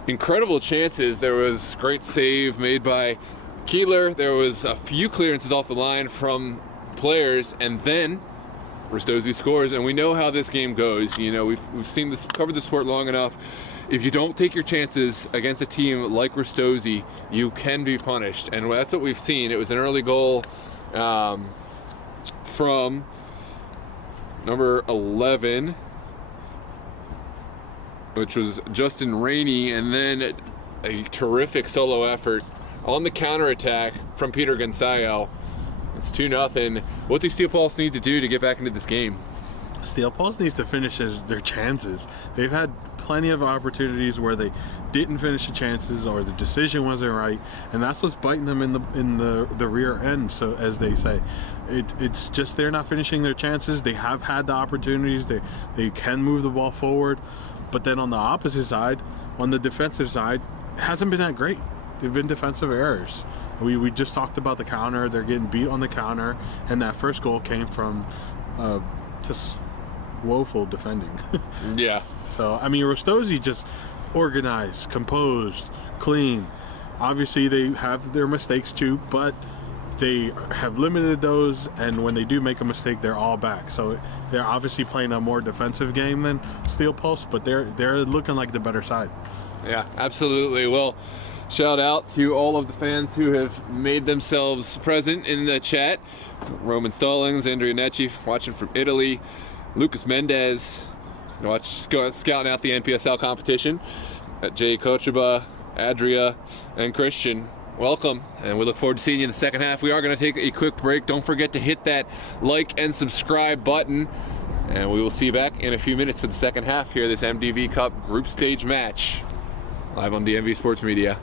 incredible chances. There was great save made by Keeler. There was a few clearances off the line from players, and then Ristozi scores. And we know how this game goes. You know, we've seen this, covered the sport long enough. If you don't take your chances against a team like Ristozi, you can be punished, and that's what we've seen. It was an early goal from number 11, which was Justin Rainey, and then a terrific solo effort on the counterattack from Peter Gonzalo. It's 2-0. What do Steel Pulse need to do to get back into this game? Steel Pulse needs to finish their chances. They've had plenty of opportunities where they didn't finish the chances, or the decision wasn't right, and that's what's biting them in the rear end. So, as they say, it's just they're not finishing their chances. They have had the opportunities. They can move the ball forward, but then on the opposite side, on the defensive side, it hasn't been that great. They've been defensive errors. We just talked about the counter. They're getting beat on the counter, and that first goal came from just woeful defending. Yeah. So, I mean, Ristozi just organized, composed, clean. Obviously, they have their mistakes too, but they have limited those, and when they do make a mistake, they're all back. So they're obviously playing a more defensive game than Steel Pulse, but they're looking like the better side. Yeah, absolutely. Well, shout out to all of the fans who have made themselves present in the chat. Roman Stallings, Andrea Necci watching from Italy, Lucas Mendez scouting out the NPSL competition, Jay Kochaba, Adria, and Christian. Welcome, and we look forward to seeing you in the second half. We are going to take a quick break. Don't forget to hit that like and subscribe button, and we will see you back in a few minutes for the second half here, this MDV Cup group stage match, live on DMV Sports Media.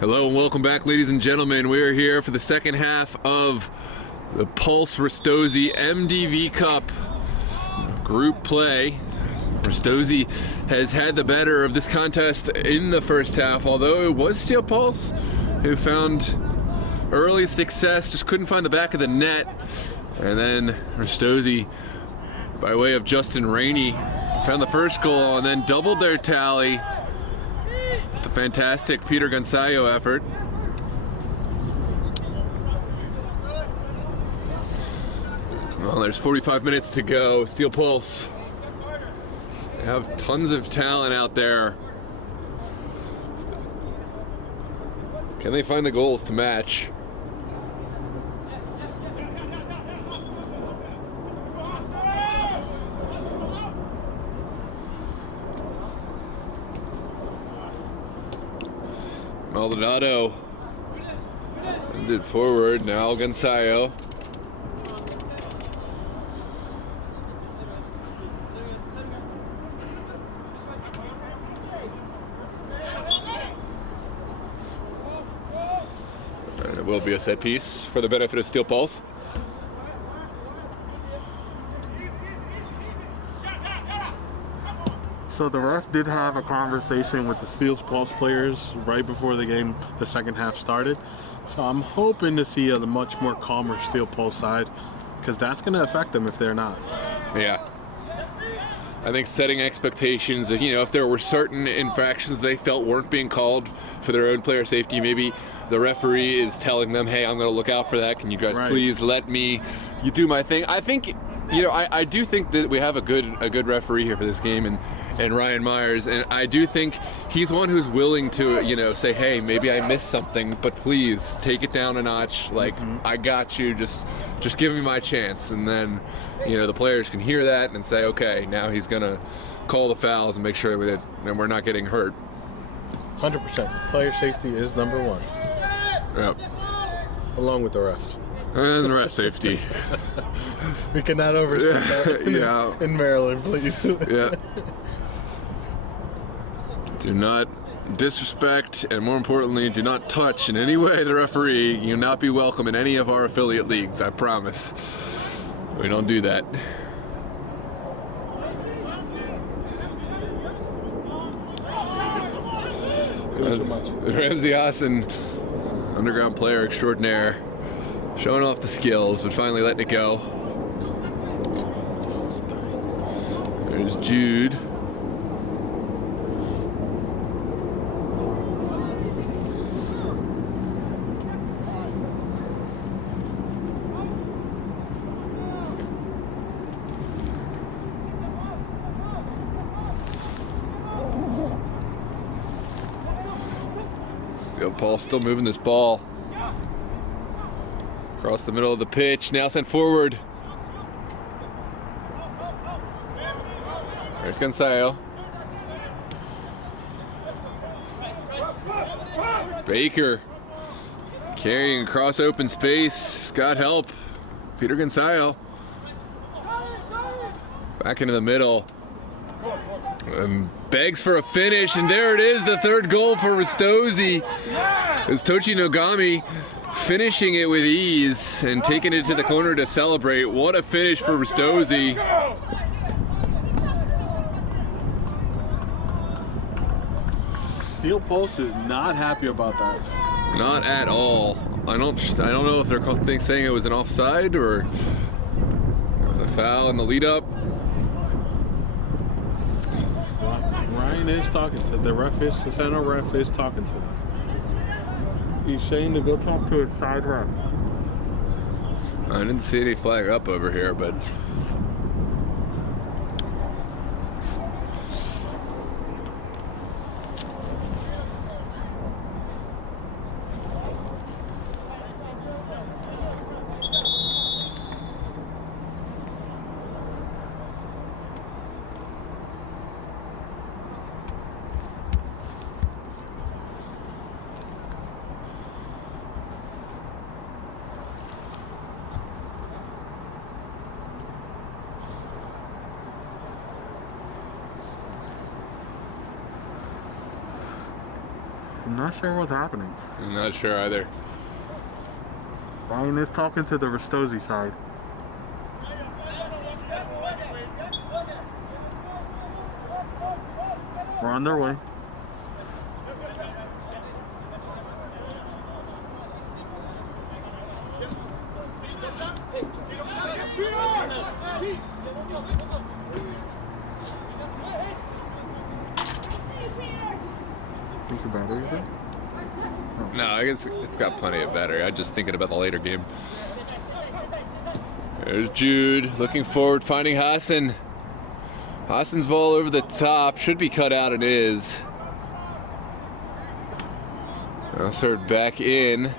Hello and welcome back, ladies and gentlemen. We are here for the second half of the Pulse Ristozi MDV Cup group play. Ristozi has had the better of this contest in the first half, although it was Steel Pulse who found early success, just couldn't find the back of the net. And then Ristozi, by way of Justin Rainey, found the first goal and then doubled their tally. It's a fantastic Peter Gonzalo effort. Well, there's 45 minutes to go. Steel Pulse, they have tons of talent out there. Can they find the goals to match? Maldonado sends it forward. Now Gonzalo. And it will be a set piece for the benefit of Steel Pulse. So the ref did have a conversation with the Steel Pulse players right before the game, the second half started. So I'm hoping to see a much more calmer Steel Pulse side, because that's going to affect them if they're not. Yeah. I think setting expectations, if there were certain infractions they felt weren't being called for their own player safety, maybe the referee is telling them, hey, I'm going to look out for that. Can you guys please let me do my thing? I think, I do think that we have a good referee here for this game, and Ryan Myers, and I do think he's one who's willing to, say, hey, maybe I missed something, but please take it down a notch. Like, I got you. Just give me my chance. And then, the players can hear that and say, okay, now he's gonna call the fouls and make sure that we're not getting hurt. 100%. Player safety is number one. Yep. Along with the refs. And the ref safety. We cannot overstep that Yeah. in Maryland, please. Yeah. Do not disrespect, and more importantly, do not touch in any way the referee. You'll not be welcome in any of our affiliate leagues, I promise. We don't do that. Doing too much. Ramsey Hassan, underground player extraordinaire, showing off the skills, but finally letting it go. There's Jude. Paul still moving this ball across the middle of the pitch, now sent forward. There's Gonzalo. Baker carrying across open space, got help. Peter Gonzalo back into the middle. Begs for a finish, and there it is, the third goal for Ristozi. It's Tochi Nogami finishing it with ease and taking it to the corner to celebrate. What a finish for Ristozi. Steel Pulse is not happy about that. Not at all. I don't know if they're saying it was an offside or it was a foul in the lead up. Ryan is talking to the ref. The center ref is talking to him. He's saying to go talk to his side ref. I didn't see any flag up over here, but I'm not sure what's happening. I'm not sure either. Ryan is talking to the Ristozi side. We're on their way. Think your battery's dead? No, I guess it's got plenty of battery. I'm just thinking about the later game. There's Jude looking forward, finding Hassan. Hassan's ball over the top. Should be cut out, it is. Now served back in.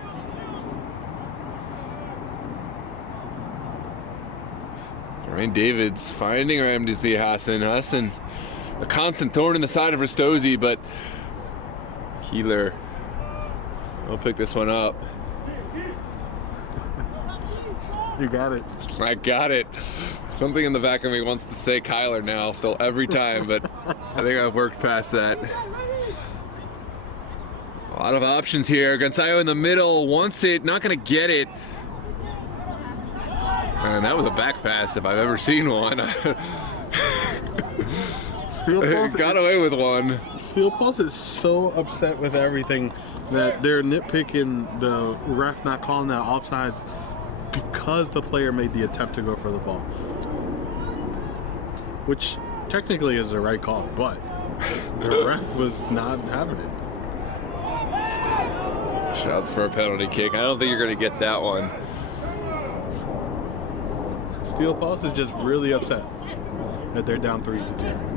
Ryan Davids finding MDV Hassan. Hassan, a constant thorn in the side of Ristozi, but Keeler will pick this one up. You got it. I got it. Something in the back of me wants to say Kyler now, still every time, but I think I've worked past that. A lot of options here. Gonzalo in the middle, wants it, not going to get it. And that was a back pass if I've ever seen one. Got away with one. Steel Pulse is so upset with everything that they're nitpicking the ref not calling that offsides because the player made the attempt to go for the ball. Which technically is the right call, but the ref was not having it. Shouts for a penalty kick. I don't think you're going to get that one. Steel Pulse is just really upset that they're down 3-2.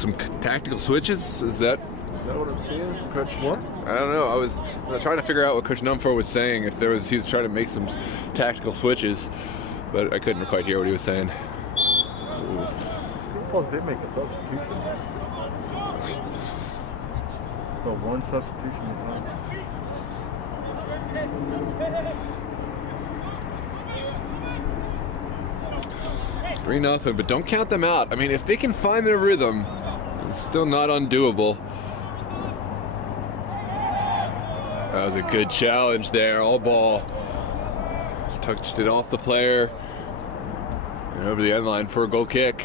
some tactical switches. Is that what I'm seeing from Coach? What? I don't know. I was trying to figure out what Coach Numfor was saying. If he was trying to make some tactical switches, but I couldn't quite hear what he was saying. Well, they make a substitution. The one substitution they have. 3-0, but don't count them out. I mean, if they can find their rhythm, it's still not undoable. That was a good challenge there, all ball. Touched it off the player and over the end line for a goal kick.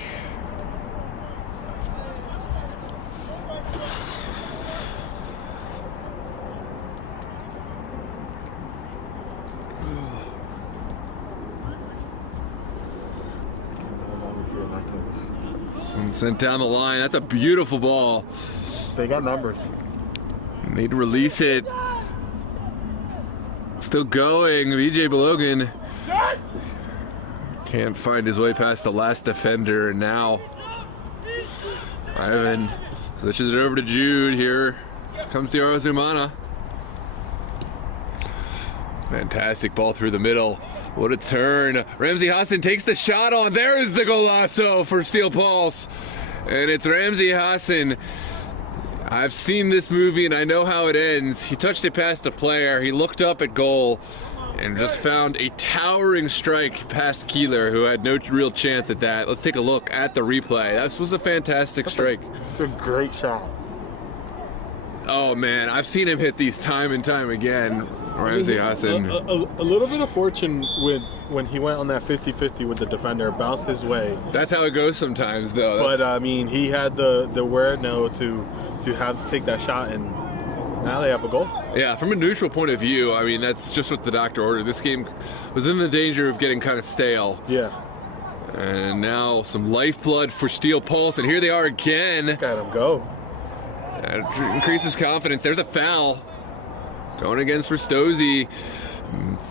Someone sent down the line. That's a beautiful ball. They got numbers. Need to release it. Still going. BJ Belogan can't find his way past the last defender. And now Ivan switches it over to Jude. Here comes Diarra Zumana. Fantastic ball through the middle. What a turn. Ramsey Hassan takes the shot on. There is the golazo for Steel Pulse. And it's Ramsey Hassan. I've seen this movie and I know how it ends. He touched it past a player. He looked up at goal and just found a towering strike past Keeler, who had no real chance at that. Let's take a look at the replay. That was a fantastic strike. A great shot. Oh man, I've seen him hit these time and time again. Ramsey Hassan. A little bit of fortune when he went on that 50-50 with the defender, bounced his way. That's how it goes sometimes, though. But I mean, he had the wherewithal to take that shot, and now they have a goal. Yeah, from a neutral point of view, I mean, that's just what the doctor ordered. This game was in the danger of getting kind of stale. Yeah. And now some lifeblood for Steel Pulse, and here they are again. Look at him go. That increases confidence. There's a foul going against Ristozi.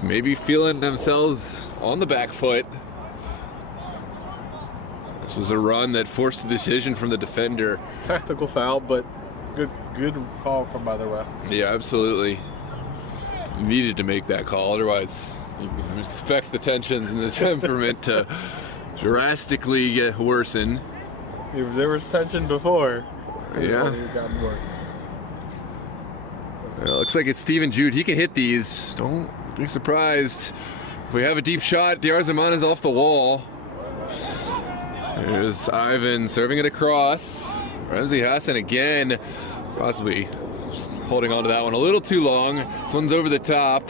Maybe feeling themselves on the back foot. This was a run that forced the decision from the defender. Tactical foul, but good call from by the ref. Yeah, absolutely. Needed to make that call, otherwise you can expect the tensions and the temperament to drastically get worsen. If there was tension before, yeah, it gotten worse. Well, looks like it's Steven Jude. He can hit these. Don't be surprised if we have a deep shot. Diarra Zumana's off the wall. There's Ivan serving it across. Ramsey Hassan again, possibly just holding on to that one a little too long. This one's over the top.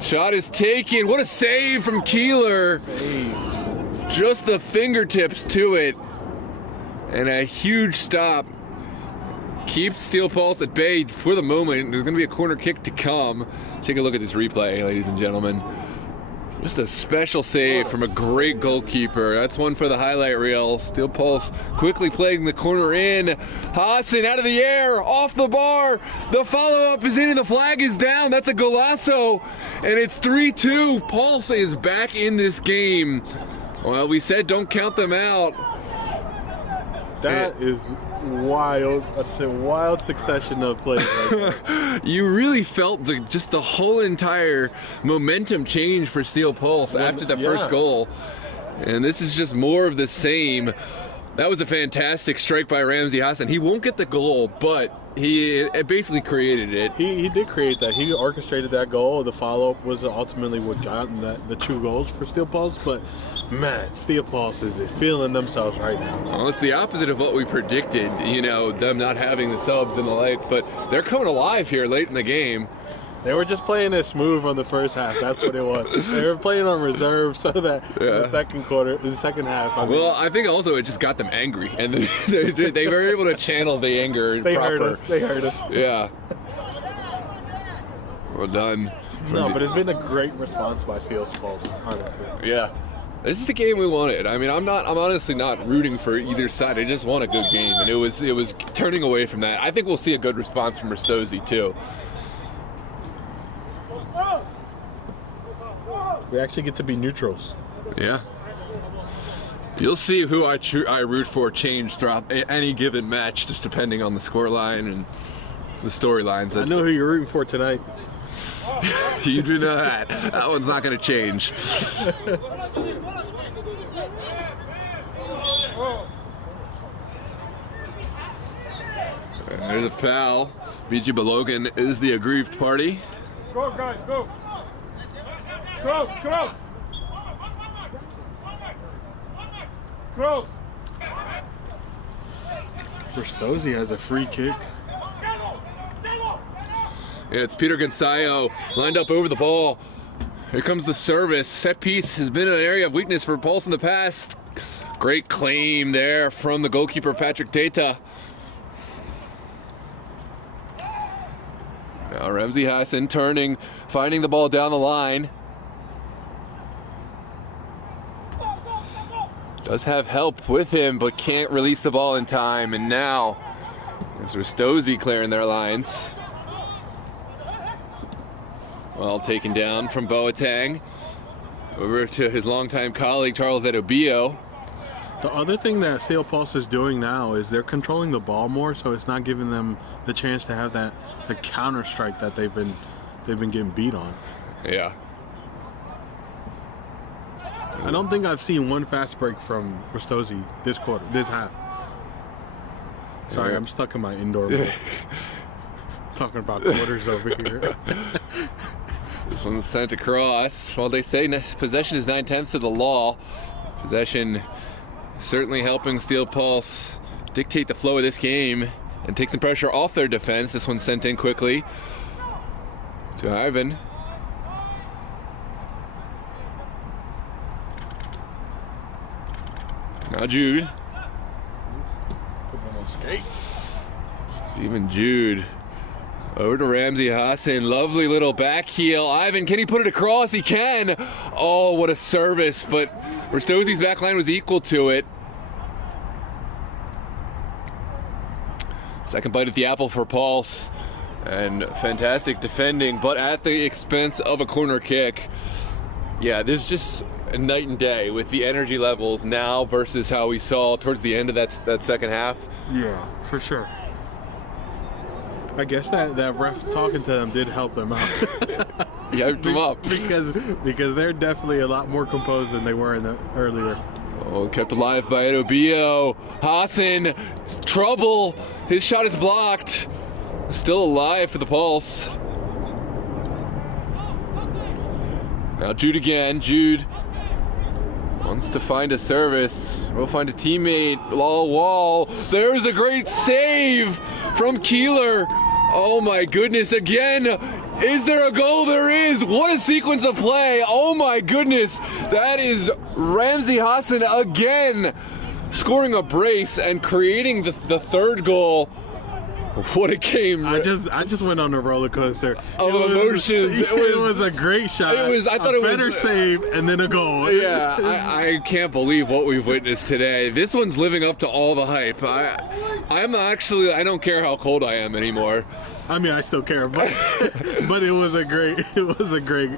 Shot is taken. What a save from Keeler. Just the fingertips to it. And a huge stop. Keeps Steel Pulse at bay for the moment. There's going to be a corner kick to come. Take a look at this replay, ladies and gentlemen. Just a special save from a great goalkeeper. That's one for the highlight reel. Steel Pulse quickly playing the corner in. Hassan out of the air, off the bar. The follow-up is in and the flag is down. That's a golazo. And it's 3-2. Pulse is back in this game. Well, we said don't count them out. That is wild. That's a wild succession of plays right there. You really felt the whole entire momentum change for Steel Pulse after the first goal. And this is just more of the same. That was a fantastic strike by Ramsey Hassan. He won't get the goal, but he basically created it. He did create that. He orchestrated that goal. The follow-up was ultimately what got the 2 goals for Steel Pulse, but man, Steel Pulse is feeling themselves right now. Well, it's the opposite of what we predicted, them not having the subs and the like, but they're coming alive here late in the game. They were just playing it smooth on the first half. That's what it was. They were playing on reserve so that the second half. I think also it just got them angry, and they were able to channel the anger. They heard us. Yeah. Well done. No, but it's been a great response by Steel Pulse, honestly. Yeah. This is the game we wanted. I mean, I'm honestly not rooting for either side. I just want a good game, and it was turning away from that. I think we'll see a good response from Ristozi too. We actually get to be neutrals. Yeah. You'll see who I root for change throughout any given match, just depending on the scoreline and the storylines. I know who you're rooting for tonight. You do know that. That one's not going to change. There's a foul. BG Balogan is the aggrieved party. Go, guys, go. Cross, cross. Cross. Ristozi has a free kick. Yeah, it's Peter Gonzalo lined up over the ball. Here comes the service. Set piece has been an area of weakness for Pulse in the past. Great claim there from the goalkeeper, Patrick Data. Now Ramsey Hassan turning, finding the ball down the line. Does have help with him, but can't release the ball in time. And now there's Ristozi clearing their lines. Well taken down from Boateng. Over to his longtime colleague, Charles Edobio. The other thing that Steel Pulse is doing now is they're controlling the ball more, so it's not giving them the chance to have the counter strike that they've been getting beat on. Yeah. I don't think I've seen one fast break from Ristozi this half. Sorry, I'm stuck in my indoor mode. Talking about quarters over here. This one's sent across. Well, they say possession is 9/10 of the law. Possession certainly helping Steel Pulse dictate the flow of this game and take some pressure off their defense. This one's sent in quickly to Ivan. Now Jude. Put them on skate. Even Jude. Over to Ramsey Hassan. Lovely little back heel. Ivan, can he put it across? He can. Oh, what a service. But Ristozi's back line was equal to it. Second bite at the apple for Pulse. And fantastic defending, but at the expense of a corner kick. Yeah, there's just a night and day with the energy levels now versus how we saw towards the end of that second half. Yeah, for sure. I guess that ref talking to them did help them out. He hyped them up. because they're definitely a lot more composed than they were earlier. Oh, kept alive by Edobio. Hassan, trouble. His shot is blocked. Still alive for the Pulse. Now Jude again. Jude wants to find a service. We'll find a teammate. Wall. There's a great save from Keeler. Oh my goodness, again. Is there a goal? There is. What a sequence of play. Oh my goodness. That is Ramsey Hassan again scoring a brace and creating the third goal. What a game. I just went on a roller coaster of emotions. It was a great shot. I thought it was a better save and then a goal. Yeah, I can't believe what we've witnessed today. This one's living up to all the hype. I don't care how cold I am anymore. I mean, I still care, but it was a great.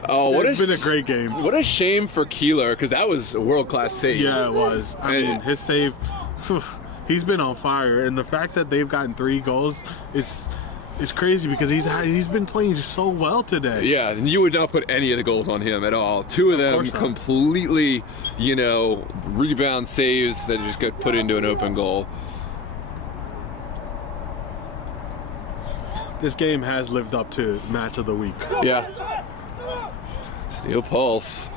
Oh, it's been a great game. What a shame for Keeler, because that was a world-class save. Yeah, it was. I mean, his save. He's been on fire, and the fact that they've gotten 3 goals is crazy because he's been playing so well today. Yeah, and you would not put any of the goals on him at all. 2 of them completely, rebound saves that just got put into an open goal. This game has lived up to match of the week. Yeah. Steel Pulse,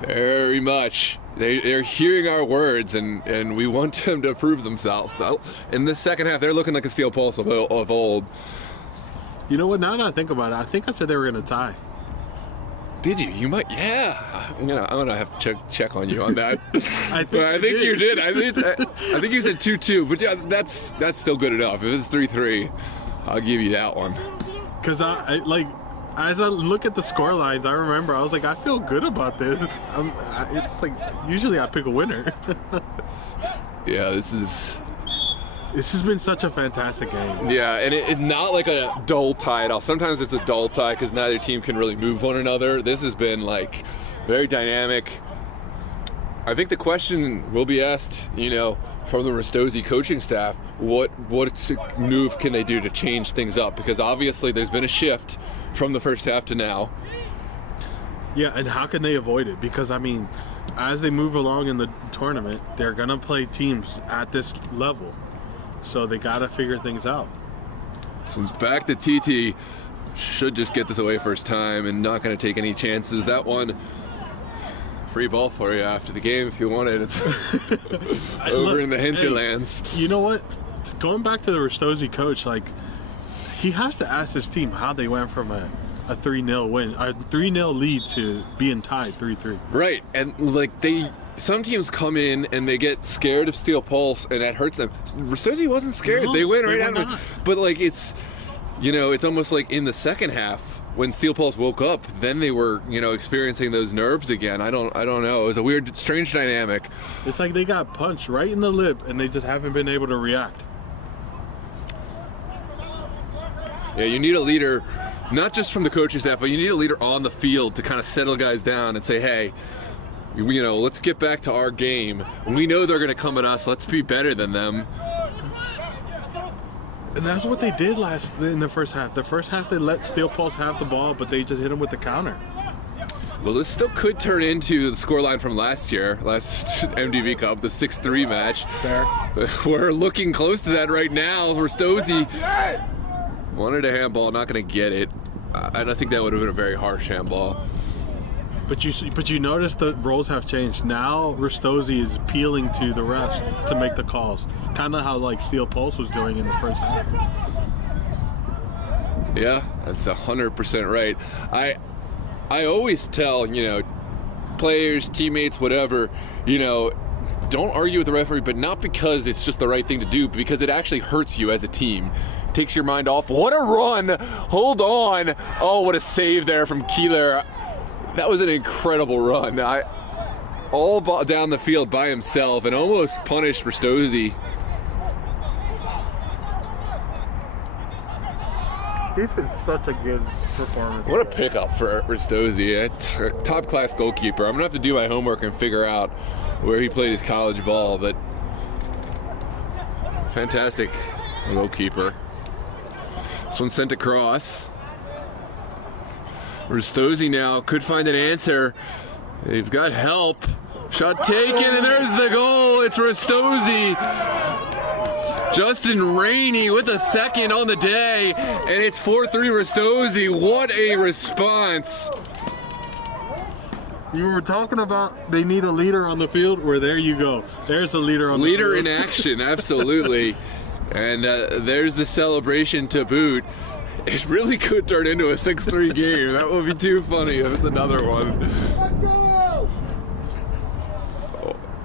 very much. They're hearing our words, and we want them to prove themselves. Though in the second half, they're looking like a Steel Pulse of old. You know what? Now that I think about it, I think I said they were going to tie. Did you? You might. Yeah. I'm gonna have to check on you on that. I think you did. I think you said 2-2, but yeah, that's still good enough. If it's 3-3, I'll give you that one. Because as I look at the score lines, I remember I was like, I feel good about this. It's like usually I pick a winner. Yeah, this has been such a fantastic game. Yeah, and it's not like a dull tie at all. Sometimes it's a dull tie because neither team can really move one another. This has been like very dynamic. I think the question will be asked, you know, from the Ristozi coaching staff, what move can they do to change things up? Because obviously there's been a shift from the first half to now. Yeah, and how can they avoid it? Because, I mean, as they move along in the tournament, they're going to play teams at this level. So they got to figure things out. So it's back to TT. Should just get this away first time and not going to take any chances. That one, free ball for you after the game if you want it. It's over in the hinterlands. Hey, you know what? Going back to the Ristozi coach, like, he has to ask his team how they went from a 3-0 win, a 3-0 lead to being tied 3-3. Right, and like some teams come in and they get scared of Steel Pulse and that hurts them. Ristozi wasn't scared. No, they went right were out of it. not. But like it's almost like in the second half when Steel Pulse woke up, then they were, experiencing those nerves again. I don't know. It was a weird, strange dynamic. It's like they got punched right in the lip and they just haven't been able to react. Yeah, you need a leader, not just from the coaching staff, but you need a leader on the field to kind of settle guys down and say, hey, let's get back to our game. We know they're going to come at us. Let's be better than them. And that's what they did in the first half. The first half, they let Steel Pulse have the ball, but they just hit them with the counter. Well, this still could turn into the scoreline from last MDV Cup, the 6-3 match. Fair. We're looking close to that right now. Ristozi wanted a handball, not going to get it. And I think that would have been a very harsh handball. But you notice the roles have changed. Now Ristozi is appealing to the refs to make the calls. Kind of how like Steel Pulse was doing in the first half. Yeah, that's 100% right. I always tell, players, teammates, whatever, don't argue with the referee, but not because it's just the right thing to do, but because it actually hurts you as a team. Takes your mind off. What a run! Hold on! Oh, what a save there from Keeler. That was an incredible run. All down the field by himself and almost punished Ristozi. He's been such a good performance. What a pickup for Ristozi, a top-class goalkeeper. I'm gonna have to do my homework and figure out where he played his college ball, but fantastic goalkeeper. This one sent across. Ristozi now could find an answer. They've got help. Shot taken, and there's the goal. It's Ristozi. Justin Rainey with a second on the day, and it's 4-3 Ristozi. What a response. You were talking about they need a leader on the field, where there you go. There's a leader on the field. Leader in action, absolutely. And there's the celebration to boot. It really could turn into a 6-3 game. That would be too funny if it's another one. Let's go!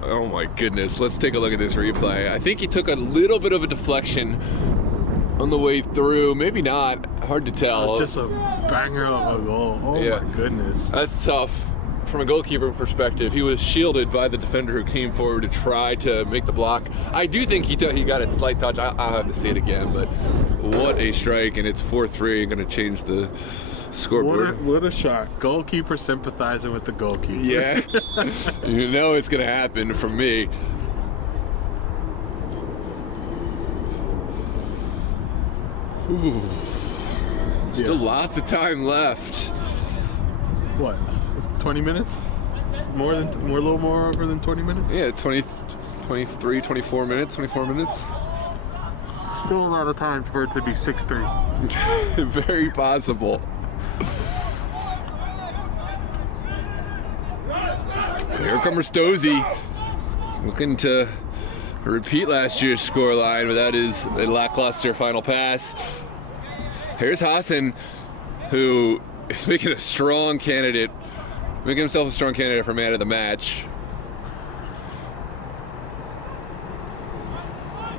Oh my goodness. Let's take a look at this replay. I think he took a little bit of a deflection on the way through. Maybe not. Hard to tell. Just a banger of a goal. Oh Yeah. my goodness. That's tough. From a goalkeeper perspective, he was shielded by the defender who came forward to try to make the block. I do think he got a slight touch. I'll have to see it again, but what a strike, and it's 4-3, going to change the scoreboard. What a shot. Goalkeeper sympathizing with the goalkeeper. Yeah, you know it's going to happen from me. Ooh. Still lots of time left. What? 20 minutes? A little more over than 20 minutes? Yeah, 23, 24 minutes, 24 minutes. Still a lot of time for it to be 6-3. Very possible. Here comes Ristozi, looking to repeat last year's scoreline, but that is a lackluster final pass. Here's Hassan, who is making himself a strong candidate for man of the match.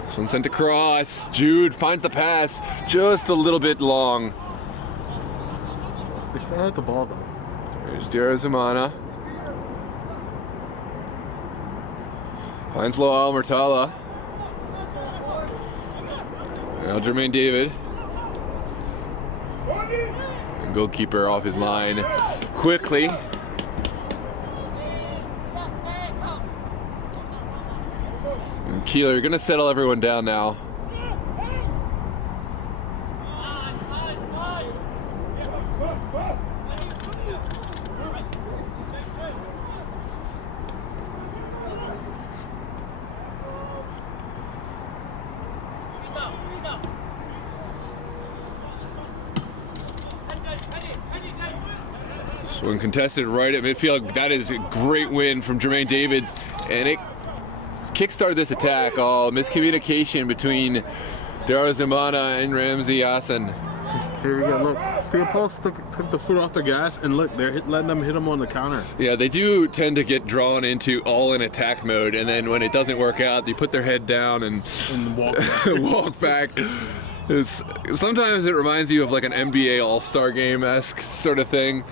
This one sent across. Jude finds the pass just a little bit long. They still had the ball though. There's Dira Zamana. Finds Lowell Murtala. Now Jermaine David. And goalkeeper off his line quickly. And Keeler going to settle everyone down now. When contested right at midfield, that is a great win from Jermaine Davids, and it kickstarted this attack. Oh, miscommunication between Dara Zumana and Ramsey Hassan. Here we go, look. Steel Pulse took the foot off the gas, and look, they're letting them hit him on the counter. Yeah, they do tend to get drawn into all-in attack mode, and then when it doesn't work out, they put their head down and walk back. walk back. Sometimes it reminds you of like an NBA All-Star Game-esque sort of thing.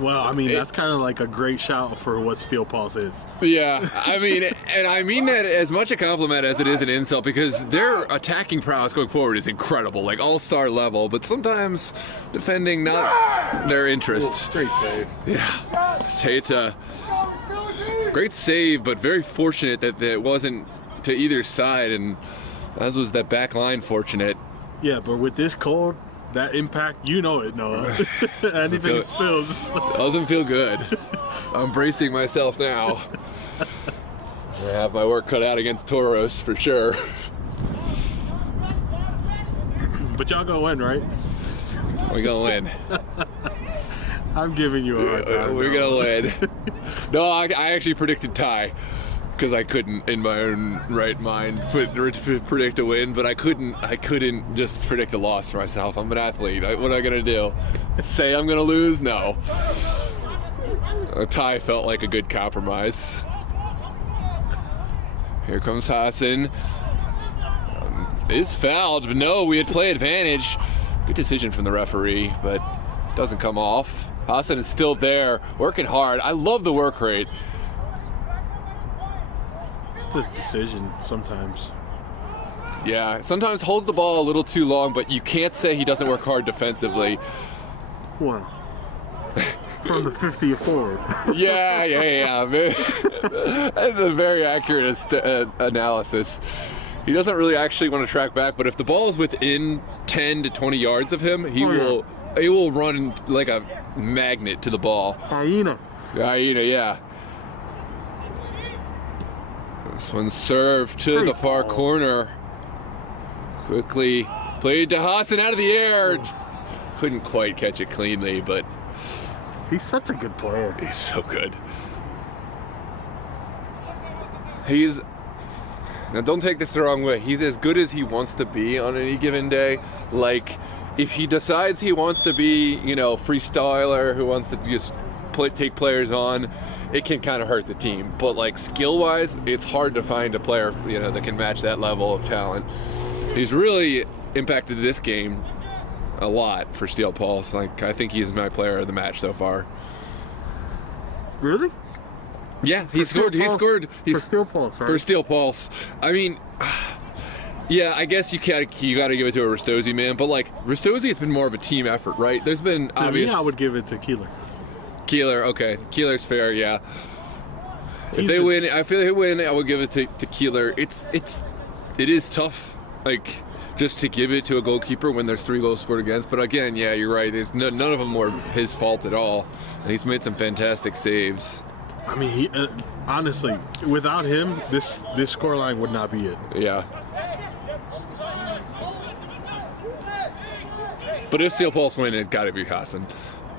Well, I mean, that's kind of like a great shout for what Steel Pulse is. Yeah, I mean, and I mean that as much a compliment as it is an insult, because their attacking prowess going forward is incredible, like all-star level, but sometimes defending not their interest. Great save. Yeah, it's a great save, but very fortunate that it wasn't to either side, and as was that back line fortunate. Yeah, but with this cold, that impact, you know it, Noah. Anything that spills. Doesn't feel good. I'm bracing myself now. I have my work cut out against Toros for sure. But y'all gonna win, right? We're gonna win. I'm giving you a hard time. We're gonna win. No, I actually predicted tie, because I couldn't, in my own right mind, predict a win, but I couldn't just predict a loss for myself. I'm an athlete. What am I gonna do? Say I'm gonna lose? No. A tie felt like a good compromise. Here comes Hassan. Is fouled, but no, we had play advantage. Good decision from the referee, but doesn't come off. Hassan is still there, working hard. I love the work rate. A decision sometimes. Yeah, sometimes holds the ball a little too long, but you can't say he doesn't work hard defensively. Wow. From the 50 forward. Yeah. That's a very accurate analysis. He doesn't really actually want to track back, but if the ball is within 10 to 20 yards of him, he will run like a magnet to the ball. Hyena, yeah. This one's served to the far corner. Quickly played to Hassan out of the air. Couldn't quite catch it cleanly, but he's such a good player. He's so good. Now don't take this the wrong way. He's as good as he wants to be on any given day. Like, if he decides he wants to be, freestyler who wants to just take players on, it can kind of hurt the team. But like skill-wise, it's hard to find a player, that can match that level of talent. He's really impacted this game a lot for Steel Pulse. Like, I think he's my player of the match so far. Really? Yeah, he scored. For Steel Pulse, right? For Steel Pulse. I mean, yeah, I guess you got to give it to a Ristozi, man. But like, Ristozi has been more of a team effort, right? There's been obvious. To me, I would give it to Keeler. Keeler, okay. Keeler's fair, yeah. If they win, I feel they win, I would give it to Keeler. It is tough, like, just to give it to a goalkeeper when there's 3 goals scored against. But again, yeah, you're right. There's none of them were his fault at all, and he's made some fantastic saves. I mean, he honestly, without him, this scoreline would not be it. Yeah. But if Steel Pulse win, it's got to be Hassan,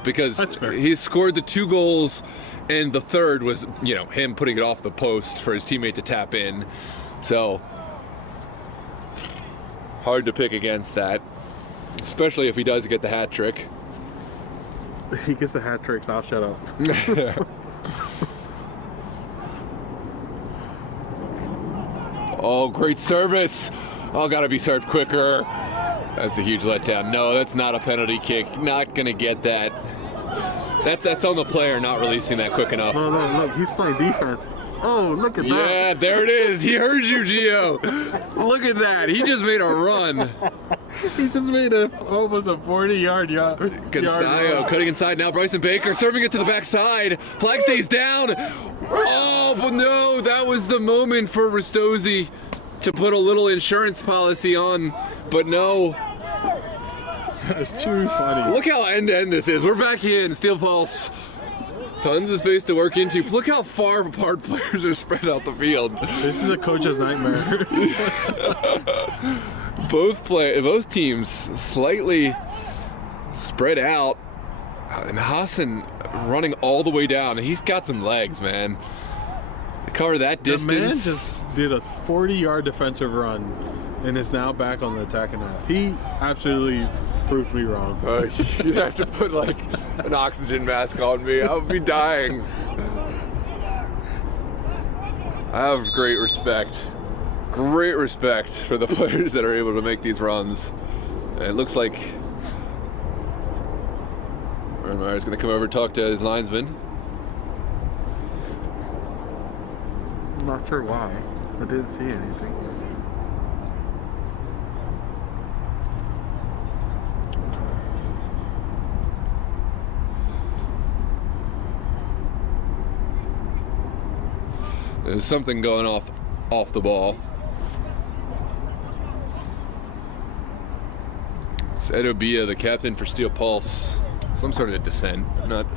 because he scored the 2 goals, and the third was, him putting it off the post for his teammate to tap in. So hard to pick against that, especially if he does get the hat trick. If he gets the hat tricks, I'll shut up. Oh, great service. Oh, gotta be served quicker. That's a huge letdown. No, that's not a penalty kick. Not gonna get that. That's on the player not releasing that quick enough. No, look, he's playing defense. Oh, look at that. Yeah, there it is. He heard you, Gio. Look at that. He just made a run. He just made almost a 40-yard yard. Gonzayo cutting inside now. Bryson Baker serving it to the backside. Flag stays down. Oh, but no, that was the moment for Ristozi. to put a little insurance policy on, but no. It's too funny. Look how end-to-end this is. We're back in Steel Pulse. Tons of space to work into. Look how far apart players are spread out the field. This is a coach's nightmare. Both teams slightly spread out, and Hassan running all the way down. He's got some legs, man. To cover that distance. The man just did a 40-yard defensive run and is now back on the attacking half. He absolutely proved me wrong. You'd have to put like an oxygen mask on me. I would be dying. I have great respect for the players that are able to make these runs. And it looks like Meyer's going to come over and talk to his linesman. I'm not sure why. I didn't see anything. There's something going off the ball. It's Ed Obia, the captain for Steel Pulse. Some sort of dissent. Not.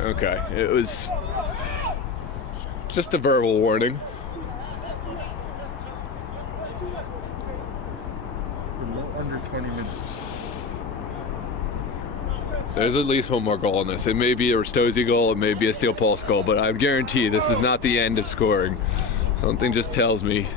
Okay, it was just a verbal warning. Under 20 minutes. There's at least one more goal in this. It may be a Ristozi goal, it may be a Steel Pulse goal, but I guarantee this is not the end of scoring. Something just tells me.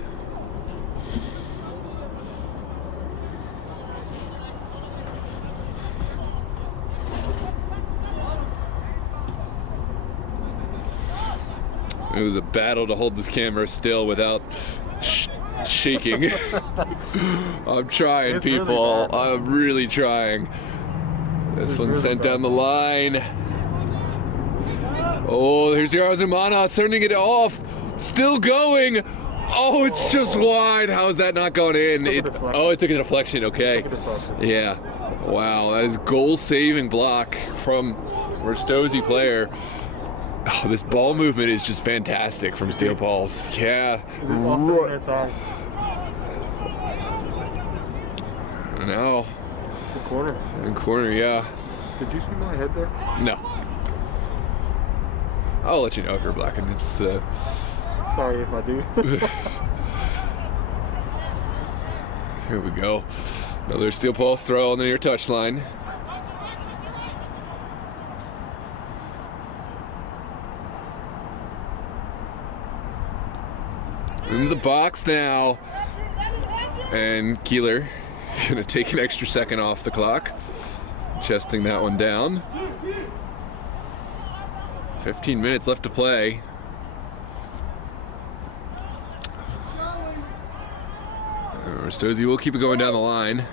It was a battle to hold this camera still without shaking. I'm trying, people. Really I'm really trying. This one's really sent down the line. Oh, here's Yarzumana turning it off. Still going. Oh, it's just wide. How is that not going in? It took a deflection. Okay. Yeah. Wow, that is goal-saving block from Ristozi player. Oh, this ball movement is just fantastic from Steel Pulse. Yeah. No. The corner. In corner, yeah. Did you see my head there? No. I'll let you know if you're black and it's. Sorry if I do. Here we go. Another Steel Pulse throw on the near touchline. In the box now. And Keeler gonna take an extra second off the clock. Chesting that one down. 15 minutes left to play. Ristozi will keep it going down the line.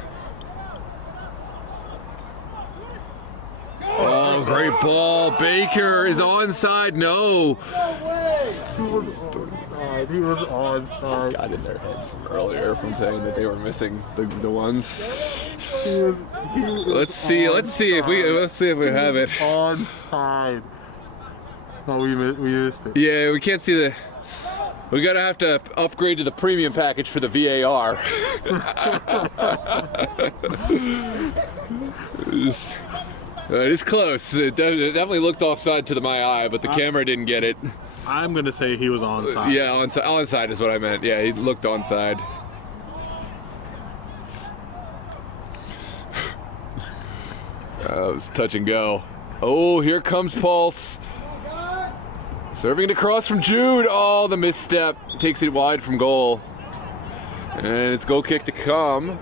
Oh, great ball. Baker is onside. No. He was onside. Got in their head from earlier from saying that they were missing the ones. Let's see if we have it. Onside. No, we missed it. Yeah, we can't see the. We gotta have to upgrade to the premium package for the VAR. It is close. It definitely looked offside to my eye, but the camera didn't get it. I'm gonna say he was onside. Yeah, onside is what I meant. Yeah, he looked onside. It was touch and go. Oh, here comes Pulse. Serving it across from Jude. Oh, the misstep. Takes it wide from goal. And it's goal kick to come.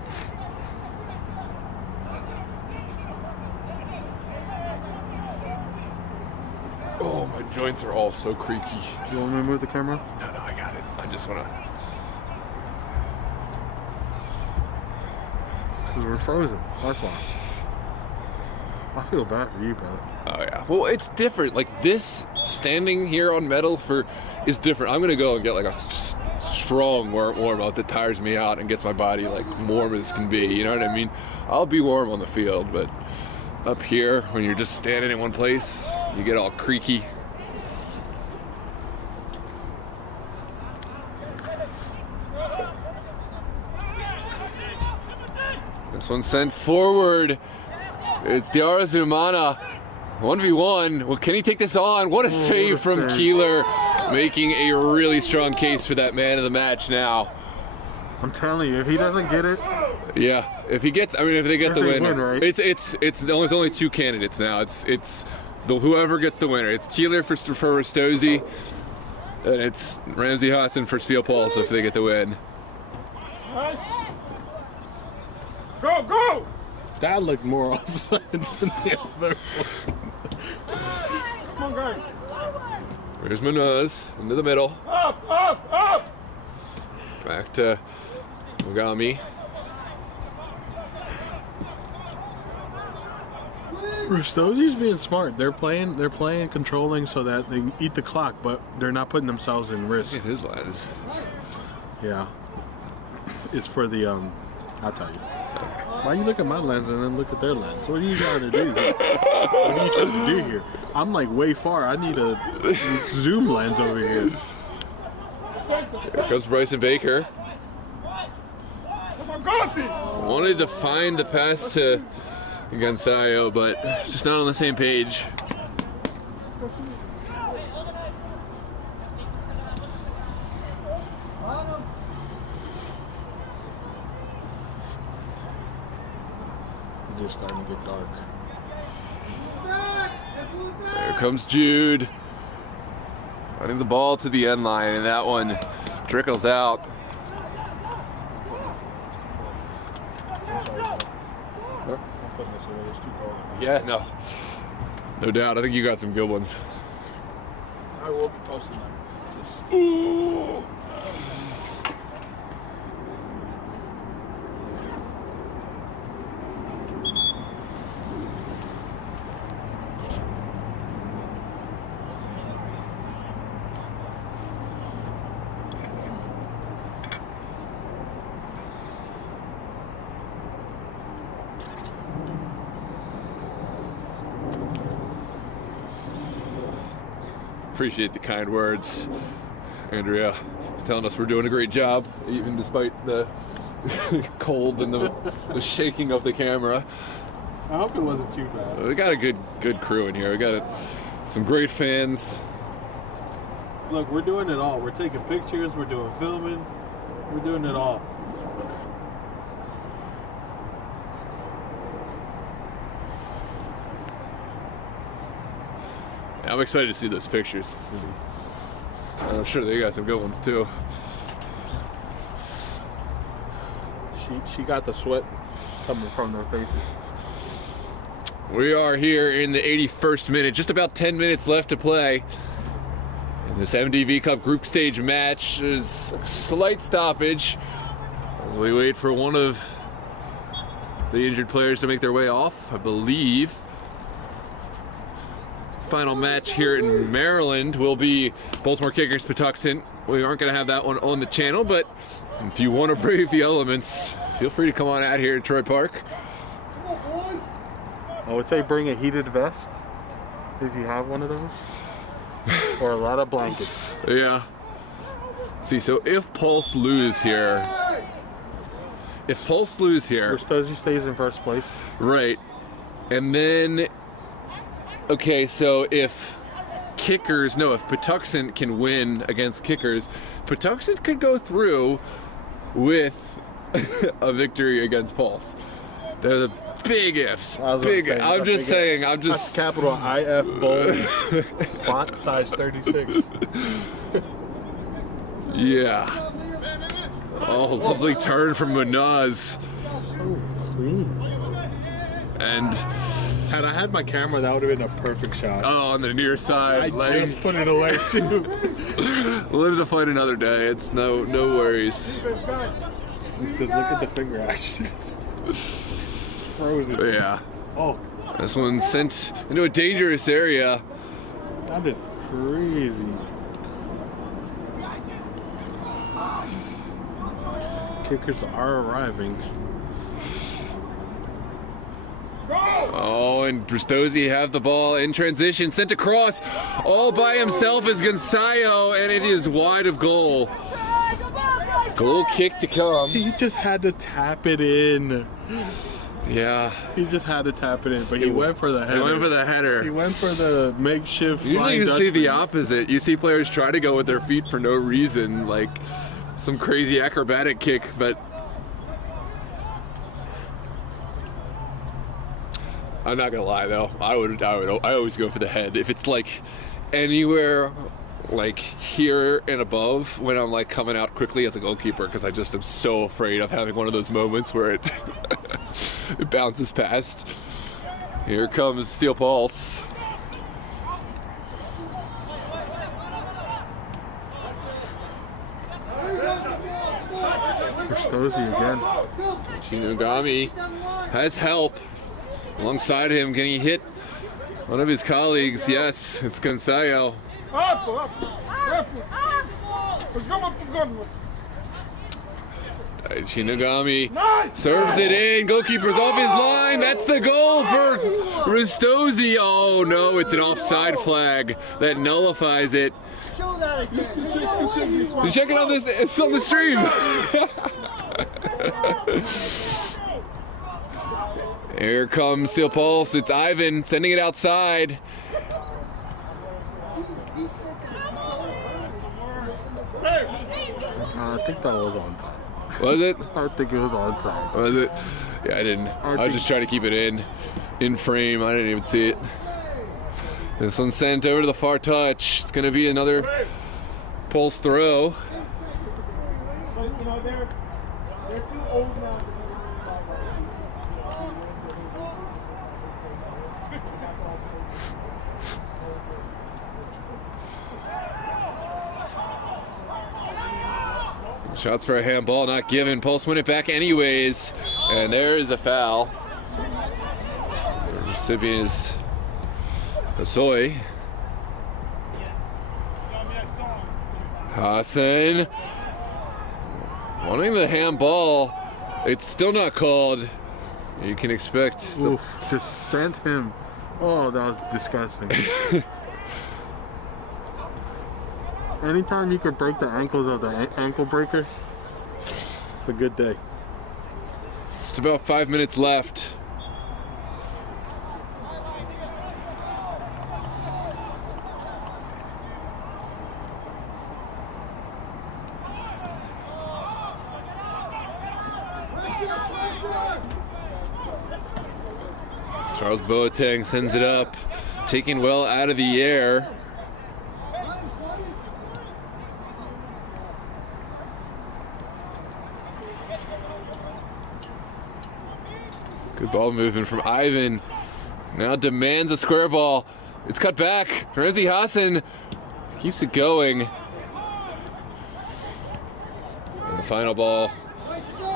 Oh, my joints are all so creaky. You want me to move the camera? No, I got it. I just want to. Because we're frozen. That's why. I feel bad for you, bro. Oh yeah. Well, it's different. Like this standing here on metal is different. I'm gonna go and get like a strong warm up that tires me out and gets my body like warm as can be. You know what I mean? I'll be warm on the field, but up here, when you're just standing in one place, you get all creaky. This one sent forward. It's Diarra Zumana. 1v1. Well, can he take this on? What a save from Keeler, making a really strong case for that man of the match now. I'm telling you, if he doesn't get it. Yeah, if he gets, I mean, if they get the win, right? there's only two candidates now. It's whoever gets the winner. It's Keeler for Ristozi, and it's Ramsey Hassan for Steel Pulse if they get the win. Go! That looked more offside than the other one. Come on, guys. There's Munoz into the middle. Up! Back to Mogami. Ristozi's being smart. They're playing controlling so that they eat the clock, but they're not putting themselves in risk. Look at his lens. Yeah. It's for the I'll tell you. Why you look at my lens and then look at their lens? What are you trying to do here? What are you trying to do here? I'm like way far. I need a zoom lens over here. Here comes Bryson Baker. Come on, go! Wanted to find the pass to Gonzalo, but just not on the same page. It's just starting to get dark. There comes Jude. Running the ball to the end line, and that one trickles out. Yeah, no doubt. I think you got some good ones. I will be posting them. Ooh. Appreciate the kind words. Andrea is telling us we're doing a great job, even despite the cold and the shaking of the camera. I hope it wasn't too bad. We got a good crew in here. We got some great fans. Look, we're doing it all. We're taking pictures, we're doing filming, we're doing it all. I'm excited to see those pictures. I'm sure they got some good ones too. She got the sweat coming from her faces. We are here in the 81st minute, just about 10 minutes left to play. In this MDV Cup group stage match, there's a slight stoppage as we wait for one of the injured players to make their way off, I believe. Final match here in Maryland will be Baltimore Kickers Patuxent. We aren't going to have that one on the channel, but if you want to brave the elements, feel free to come on out here to Troy Park. I would say bring a heated vest if you have one of those, or a lot of blankets. Yeah. Let's see, so if Pulse lose here, Ristozi stays in first place. Right, and then. Okay, so if Patuxent can win against Kickers, Patuxent could go through with a victory against Pulse. They're the big ifs. I'm just saying. That's capital IF bold, font size 36. Yeah. Oh, lovely turn from Munoz. So clean. And had I had my camera, that would have been a perfect shot. oh, on the near side. I just put it away too. Live to fight another day. It's no worries. Just look at the finger action. Frozen. Yeah. Oh, This one sent into a dangerous area. that is crazy. Kickers are arriving. Oh, and Ristozi have the ball in transition, sent across, all by himself is Gonzayo, and it is wide of goal. Goal kick to come. He just had to tap it in. Yeah. He just had to tap it in, but he went for the header. He went for the header. He went for the makeshift. Usually you see the opposite. You see players try to go with their feet for no reason, like some crazy acrobatic kick, but I'm not gonna lie though. I always go for the head. If it's like anywhere like here and above when I'm like coming out quickly as a goalkeeper, because I just am so afraid of having one of those moments where it it bounces past. Here comes Steel Pulse. Ristozi again. Shinogami has help. Alongside him, can he hit one of his colleagues? Yes, it's Gonzayo. Shinogami serves it in. Goalkeeper's off his line. That's the goal for Ristozi. Oh no, it's an offside flag that nullifies it. Show that again. Check it out. It's on the stream. Here comes Steel Pulse. It's Ivan sending it outside. I think that was on time. Was it? I think it was on time. Was it? Yeah, I didn't. I was just trying to keep it in frame. I didn't even see it. This one's sent over to the far touch. It's going to be another Pulse throw. You know, they're too old now. Shots for a handball, not given. Pulse win it back anyways. And there is a foul. The recipient is Asoy. Hassan wanting the handball. It's still not called. You can expect the... Oof, just sent him. Oh, that was disgusting. Anytime you can break the ankles of the ankle breaker, it's a good day. Just about 5 minutes left. Charles Boateng sends it up, taken well out of the air. Good ball movement from Ivan. Now demands a square ball. It's cut back. Ramsey Hassan keeps it going. And the final ball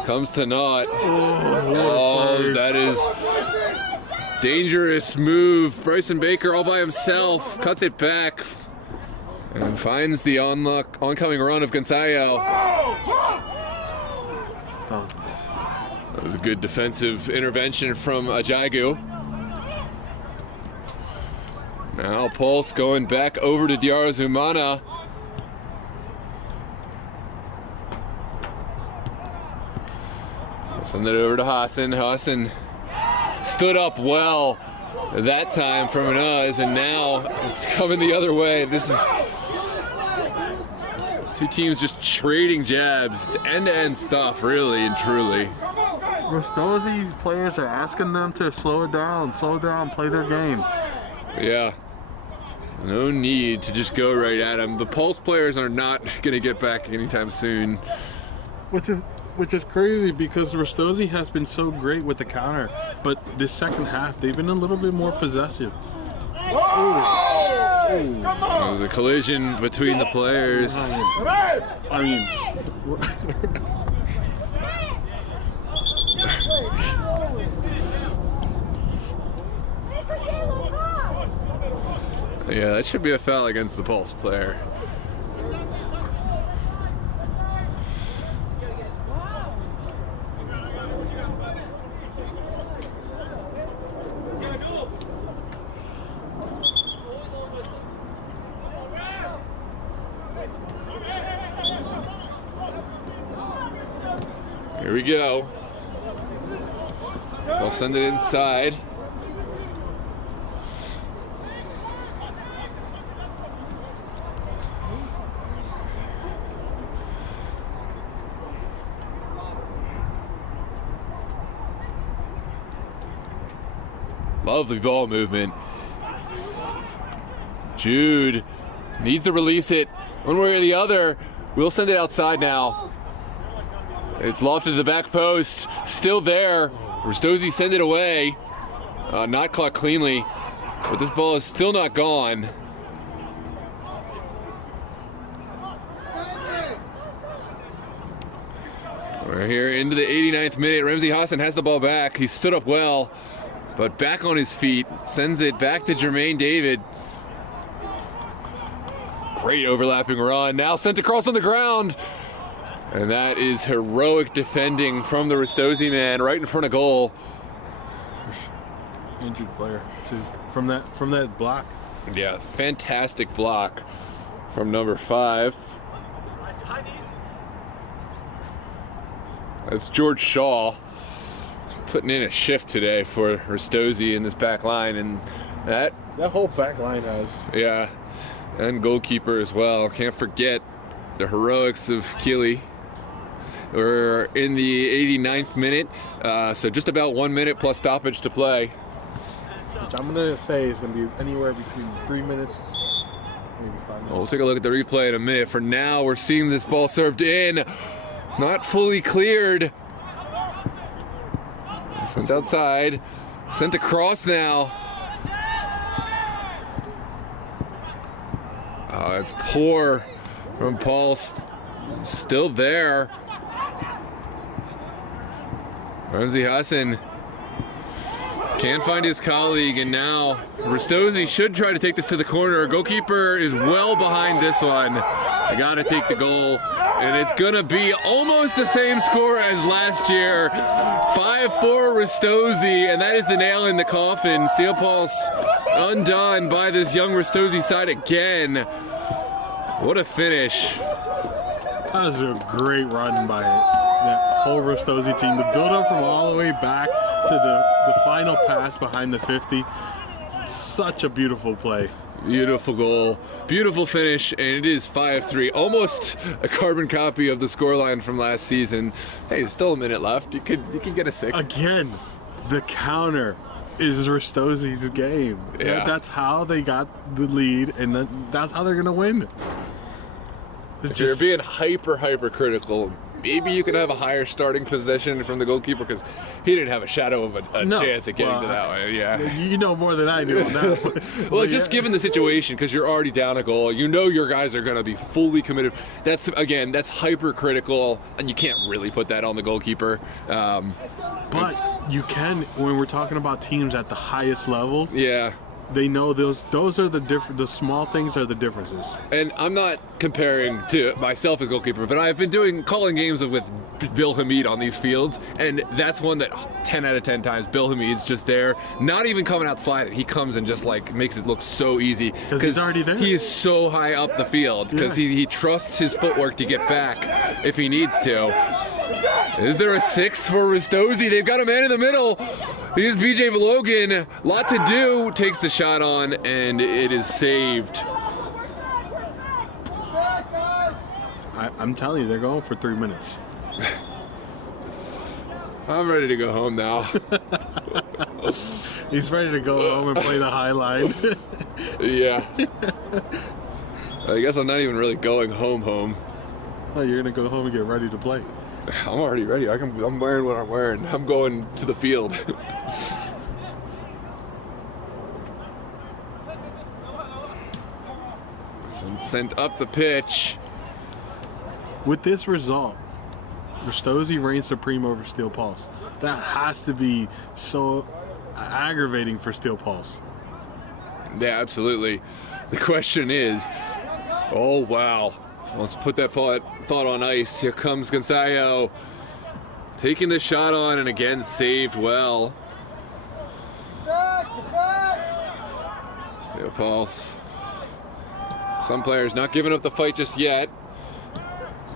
comes to naught. Oh, that is dangerous move. Bryson Baker all by himself cuts it back and finds the oncoming run of Gonzayo. That was a good defensive intervention from Ajagu. Now Pulse going back over to Diarra Zumana. Send it over to Hassan. Hassan stood up well that time from Anaz, and now it's coming the other way. This is two teams just trading jabs. It's end-to-end stuff, really and truly. Those players are asking them to slow down, play their game. Yeah. No need to just go right at them. The Pulse players are not going to get back anytime soon. Which is crazy because Ristozi has been so great with the counter, but this second half they've been a little bit more possessive. There's a collision between the players. I mean, yeah, that should be a foul against the Pulse player. Here we go. They'll send it inside. Lovely ball movement. Jude needs to release it one way or the other. We'll send it outside now. It's lofted to the back post. Still there. Ristozi send it away. Not caught cleanly. But this ball is still not gone. We're here into the 89th minute. Ramsey Hassan has the ball back. He stood up well, but back on his feet. Sends it back to Jermaine David. Great overlapping run. Now sent across on the ground. And that is heroic defending from the Ristozi man right in front of goal. Injured player too. From that block. Yeah, fantastic block from number 5. That's George Shaw putting in a shift today for Ristozi in this back line, and that whole back line has. Yeah, and goalkeeper as well. Can't forget the heroics of Keeley. We're in the 89th minute, so just about 1 minute plus stoppage to play. Which I'm gonna say is gonna be anywhere between 3 minutes, maybe 5 minutes. We'll take a look at the replay in a minute. For now, we're seeing this ball served in. It's not fully cleared. Sent outside. Sent across now. It's poor from Paul. Still there. Ramsey Hassan can't find his colleague, and now Ristozi should try to take this to the corner. Goalkeeper is well behind this one. I gotta take the goal, and it's gonna be almost the same score as last year. 5-4 Ristozi, and that is the nail in the coffin. Steel Pulse undone by this young Ristozi side again. What a finish. That was a great run by that whole Ristozi team. The build-up from all the way back to the final pass behind the 50. Such a beautiful play. Beautiful goal, beautiful finish, and it is 5-3. Almost a carbon copy of the scoreline from last season. Hey, there's still a minute left. You could get a 6. Again, the counter is Ristozi's game. Yeah. That's how they got the lead, and that's how they're gonna win. If you're being hyper critical, maybe you could have a higher starting possession from the goalkeeper, because he didn't have a shadow of a chance at getting to that one. Yeah, you know more than I do on that. Well, just given the situation, because you're already down a goal, you know your guys are going to be fully committed. That's hyper critical, and you can't really put that on the goalkeeper. But you can, when we're talking about teams at the highest level. Yeah. They know those are the small things are the differences. And I'm not comparing to myself as goalkeeper, but I've been calling games with Bill Hamid on these fields, and that's one that 10 out of 10 times Bill Hamid's just there, not even coming out sliding. He comes and just like makes it look so easy because he's already there. He is so high up the field because he trusts his footwork to get back if he needs to. Is there a 6th for Ristozi? They've got a man in the middle. Here's BJ Logan. Lot to do. Takes the shot on, and it is saved. I'm telling you, they're going for 3 minutes. I'm ready to go home now. He's ready to go home and play the high line. Yeah. I guess I'm not even really going home. Oh, you're going to go home and get ready to play. I'm already ready. I'm wearing what I'm wearing. I'm going to the field. This one's sent up the pitch. With this result, Ristozi reigns supreme over Steel Pulse. That has to be so aggravating for Steel Pulse. Yeah, absolutely. The question is, oh wow. Let's put that thought on ice. Here comes Gonzalo, taking the shot on, and again saved well. Steel Pulse. Some players not giving up the fight just yet.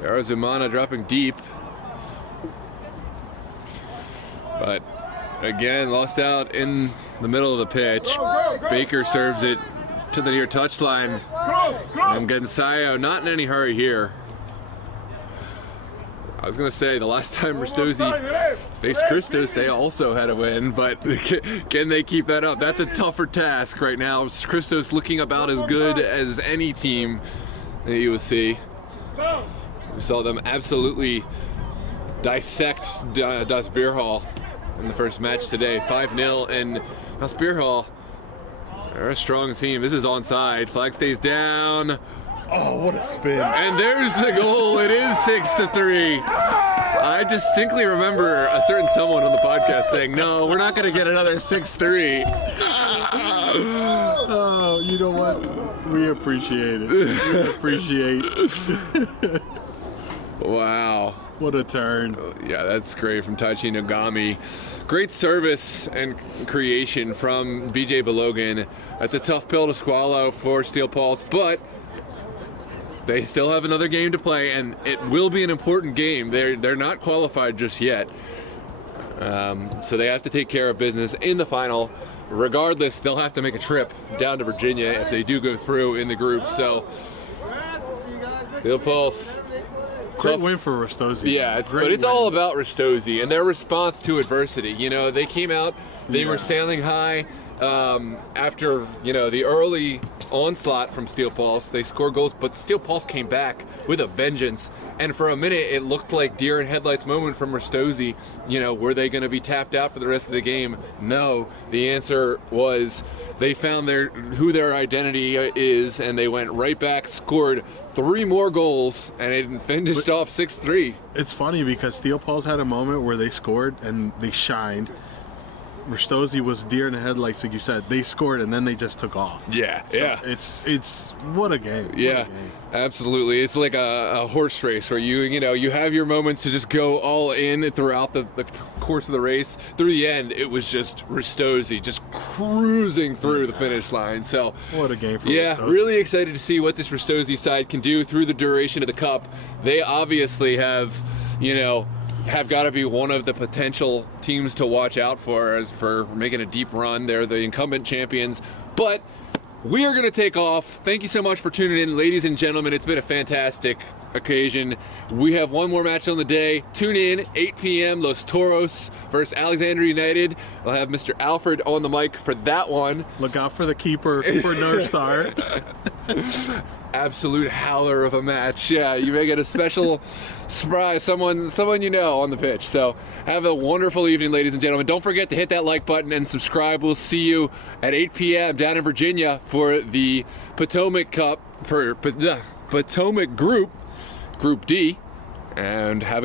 Arizumana dropping deep. But again, lost out in the middle of the pitch. Baker serves it to the near touchline. And Gensayo not in any hurry here. I was going to say, the last time Ristozi faced Christos, they also had a win, but can they keep that up? That's a tougher task right now. Christos looking about as good as any team that you will see. We saw them absolutely dissect Das Bierhall in the first match today, 5-0, and Das Bierhall, they're a strong team. This is onside. Flag stays down. Oh, what a spin. And there's the goal. It is 6-3. I distinctly remember a certain someone on the podcast saying, no, we're not going to get another 6-3. Oh, you know what? We appreciate it. We appreciate Wow. What a turn. Yeah, that's great from Taichi Nogami. Great service and creation from BJ Balogan. That's a tough pill to swallow for Steel Pulse, but they still have another game to play, and it will be an important game. They're not qualified just yet, so they have to take care of business in the final. Regardless, they'll have to make a trip down to Virginia if they do go through in the group. So, Steel Pulse. Great win for Ristozi. Yeah, but it's all about Ristozi and their response to adversity. You know, they came out, they were sailing high after, you know, the early onslaught from Steel Pulse. They scored goals, but Steel Pulse came back with a vengeance. And for a minute, it looked like deer in headlights moment from Ristozi. You know, were they going to be tapped out for the rest of the game? No. The answer was they found who their identity is, and they went right back, scored 3 more goals, and it finished off 6-3. It's funny because Steel Pulse had a moment where they scored and they shined. Ristozi was deer in the headlights, like you said. They scored and then they just took off. Yeah, so yeah. It's what a game. Yeah, absolutely. It's like a horse race where you have your moments to just go all in throughout the course of the race. Through the end, it was just Ristozi just cruising through the finish line. So what a game for Ristozi. Really excited to see what this Ristozi side can do through the duration of the cup. They obviously have got to be one of the potential teams to watch out for making a deep run. They're the incumbent champions. But we are going to take off. Thank you so much for tuning in, ladies and gentlemen. It's been a fantastic occasion. We have one more match on the day. Tune in, 8 p.m., Los Toros versus Alexander United. I'll have Mr. Alfred on the mic for that one. Look out for the keeper for North Star. Absolute howler of a match. Yeah, you may get a special surprise, someone you know on the pitch. So have a wonderful evening, ladies and gentlemen. Don't forget to hit that like button and subscribe. We'll see you at 8 p.m. down in Virginia for the Potomac Cup, for Potomac Group D, and have a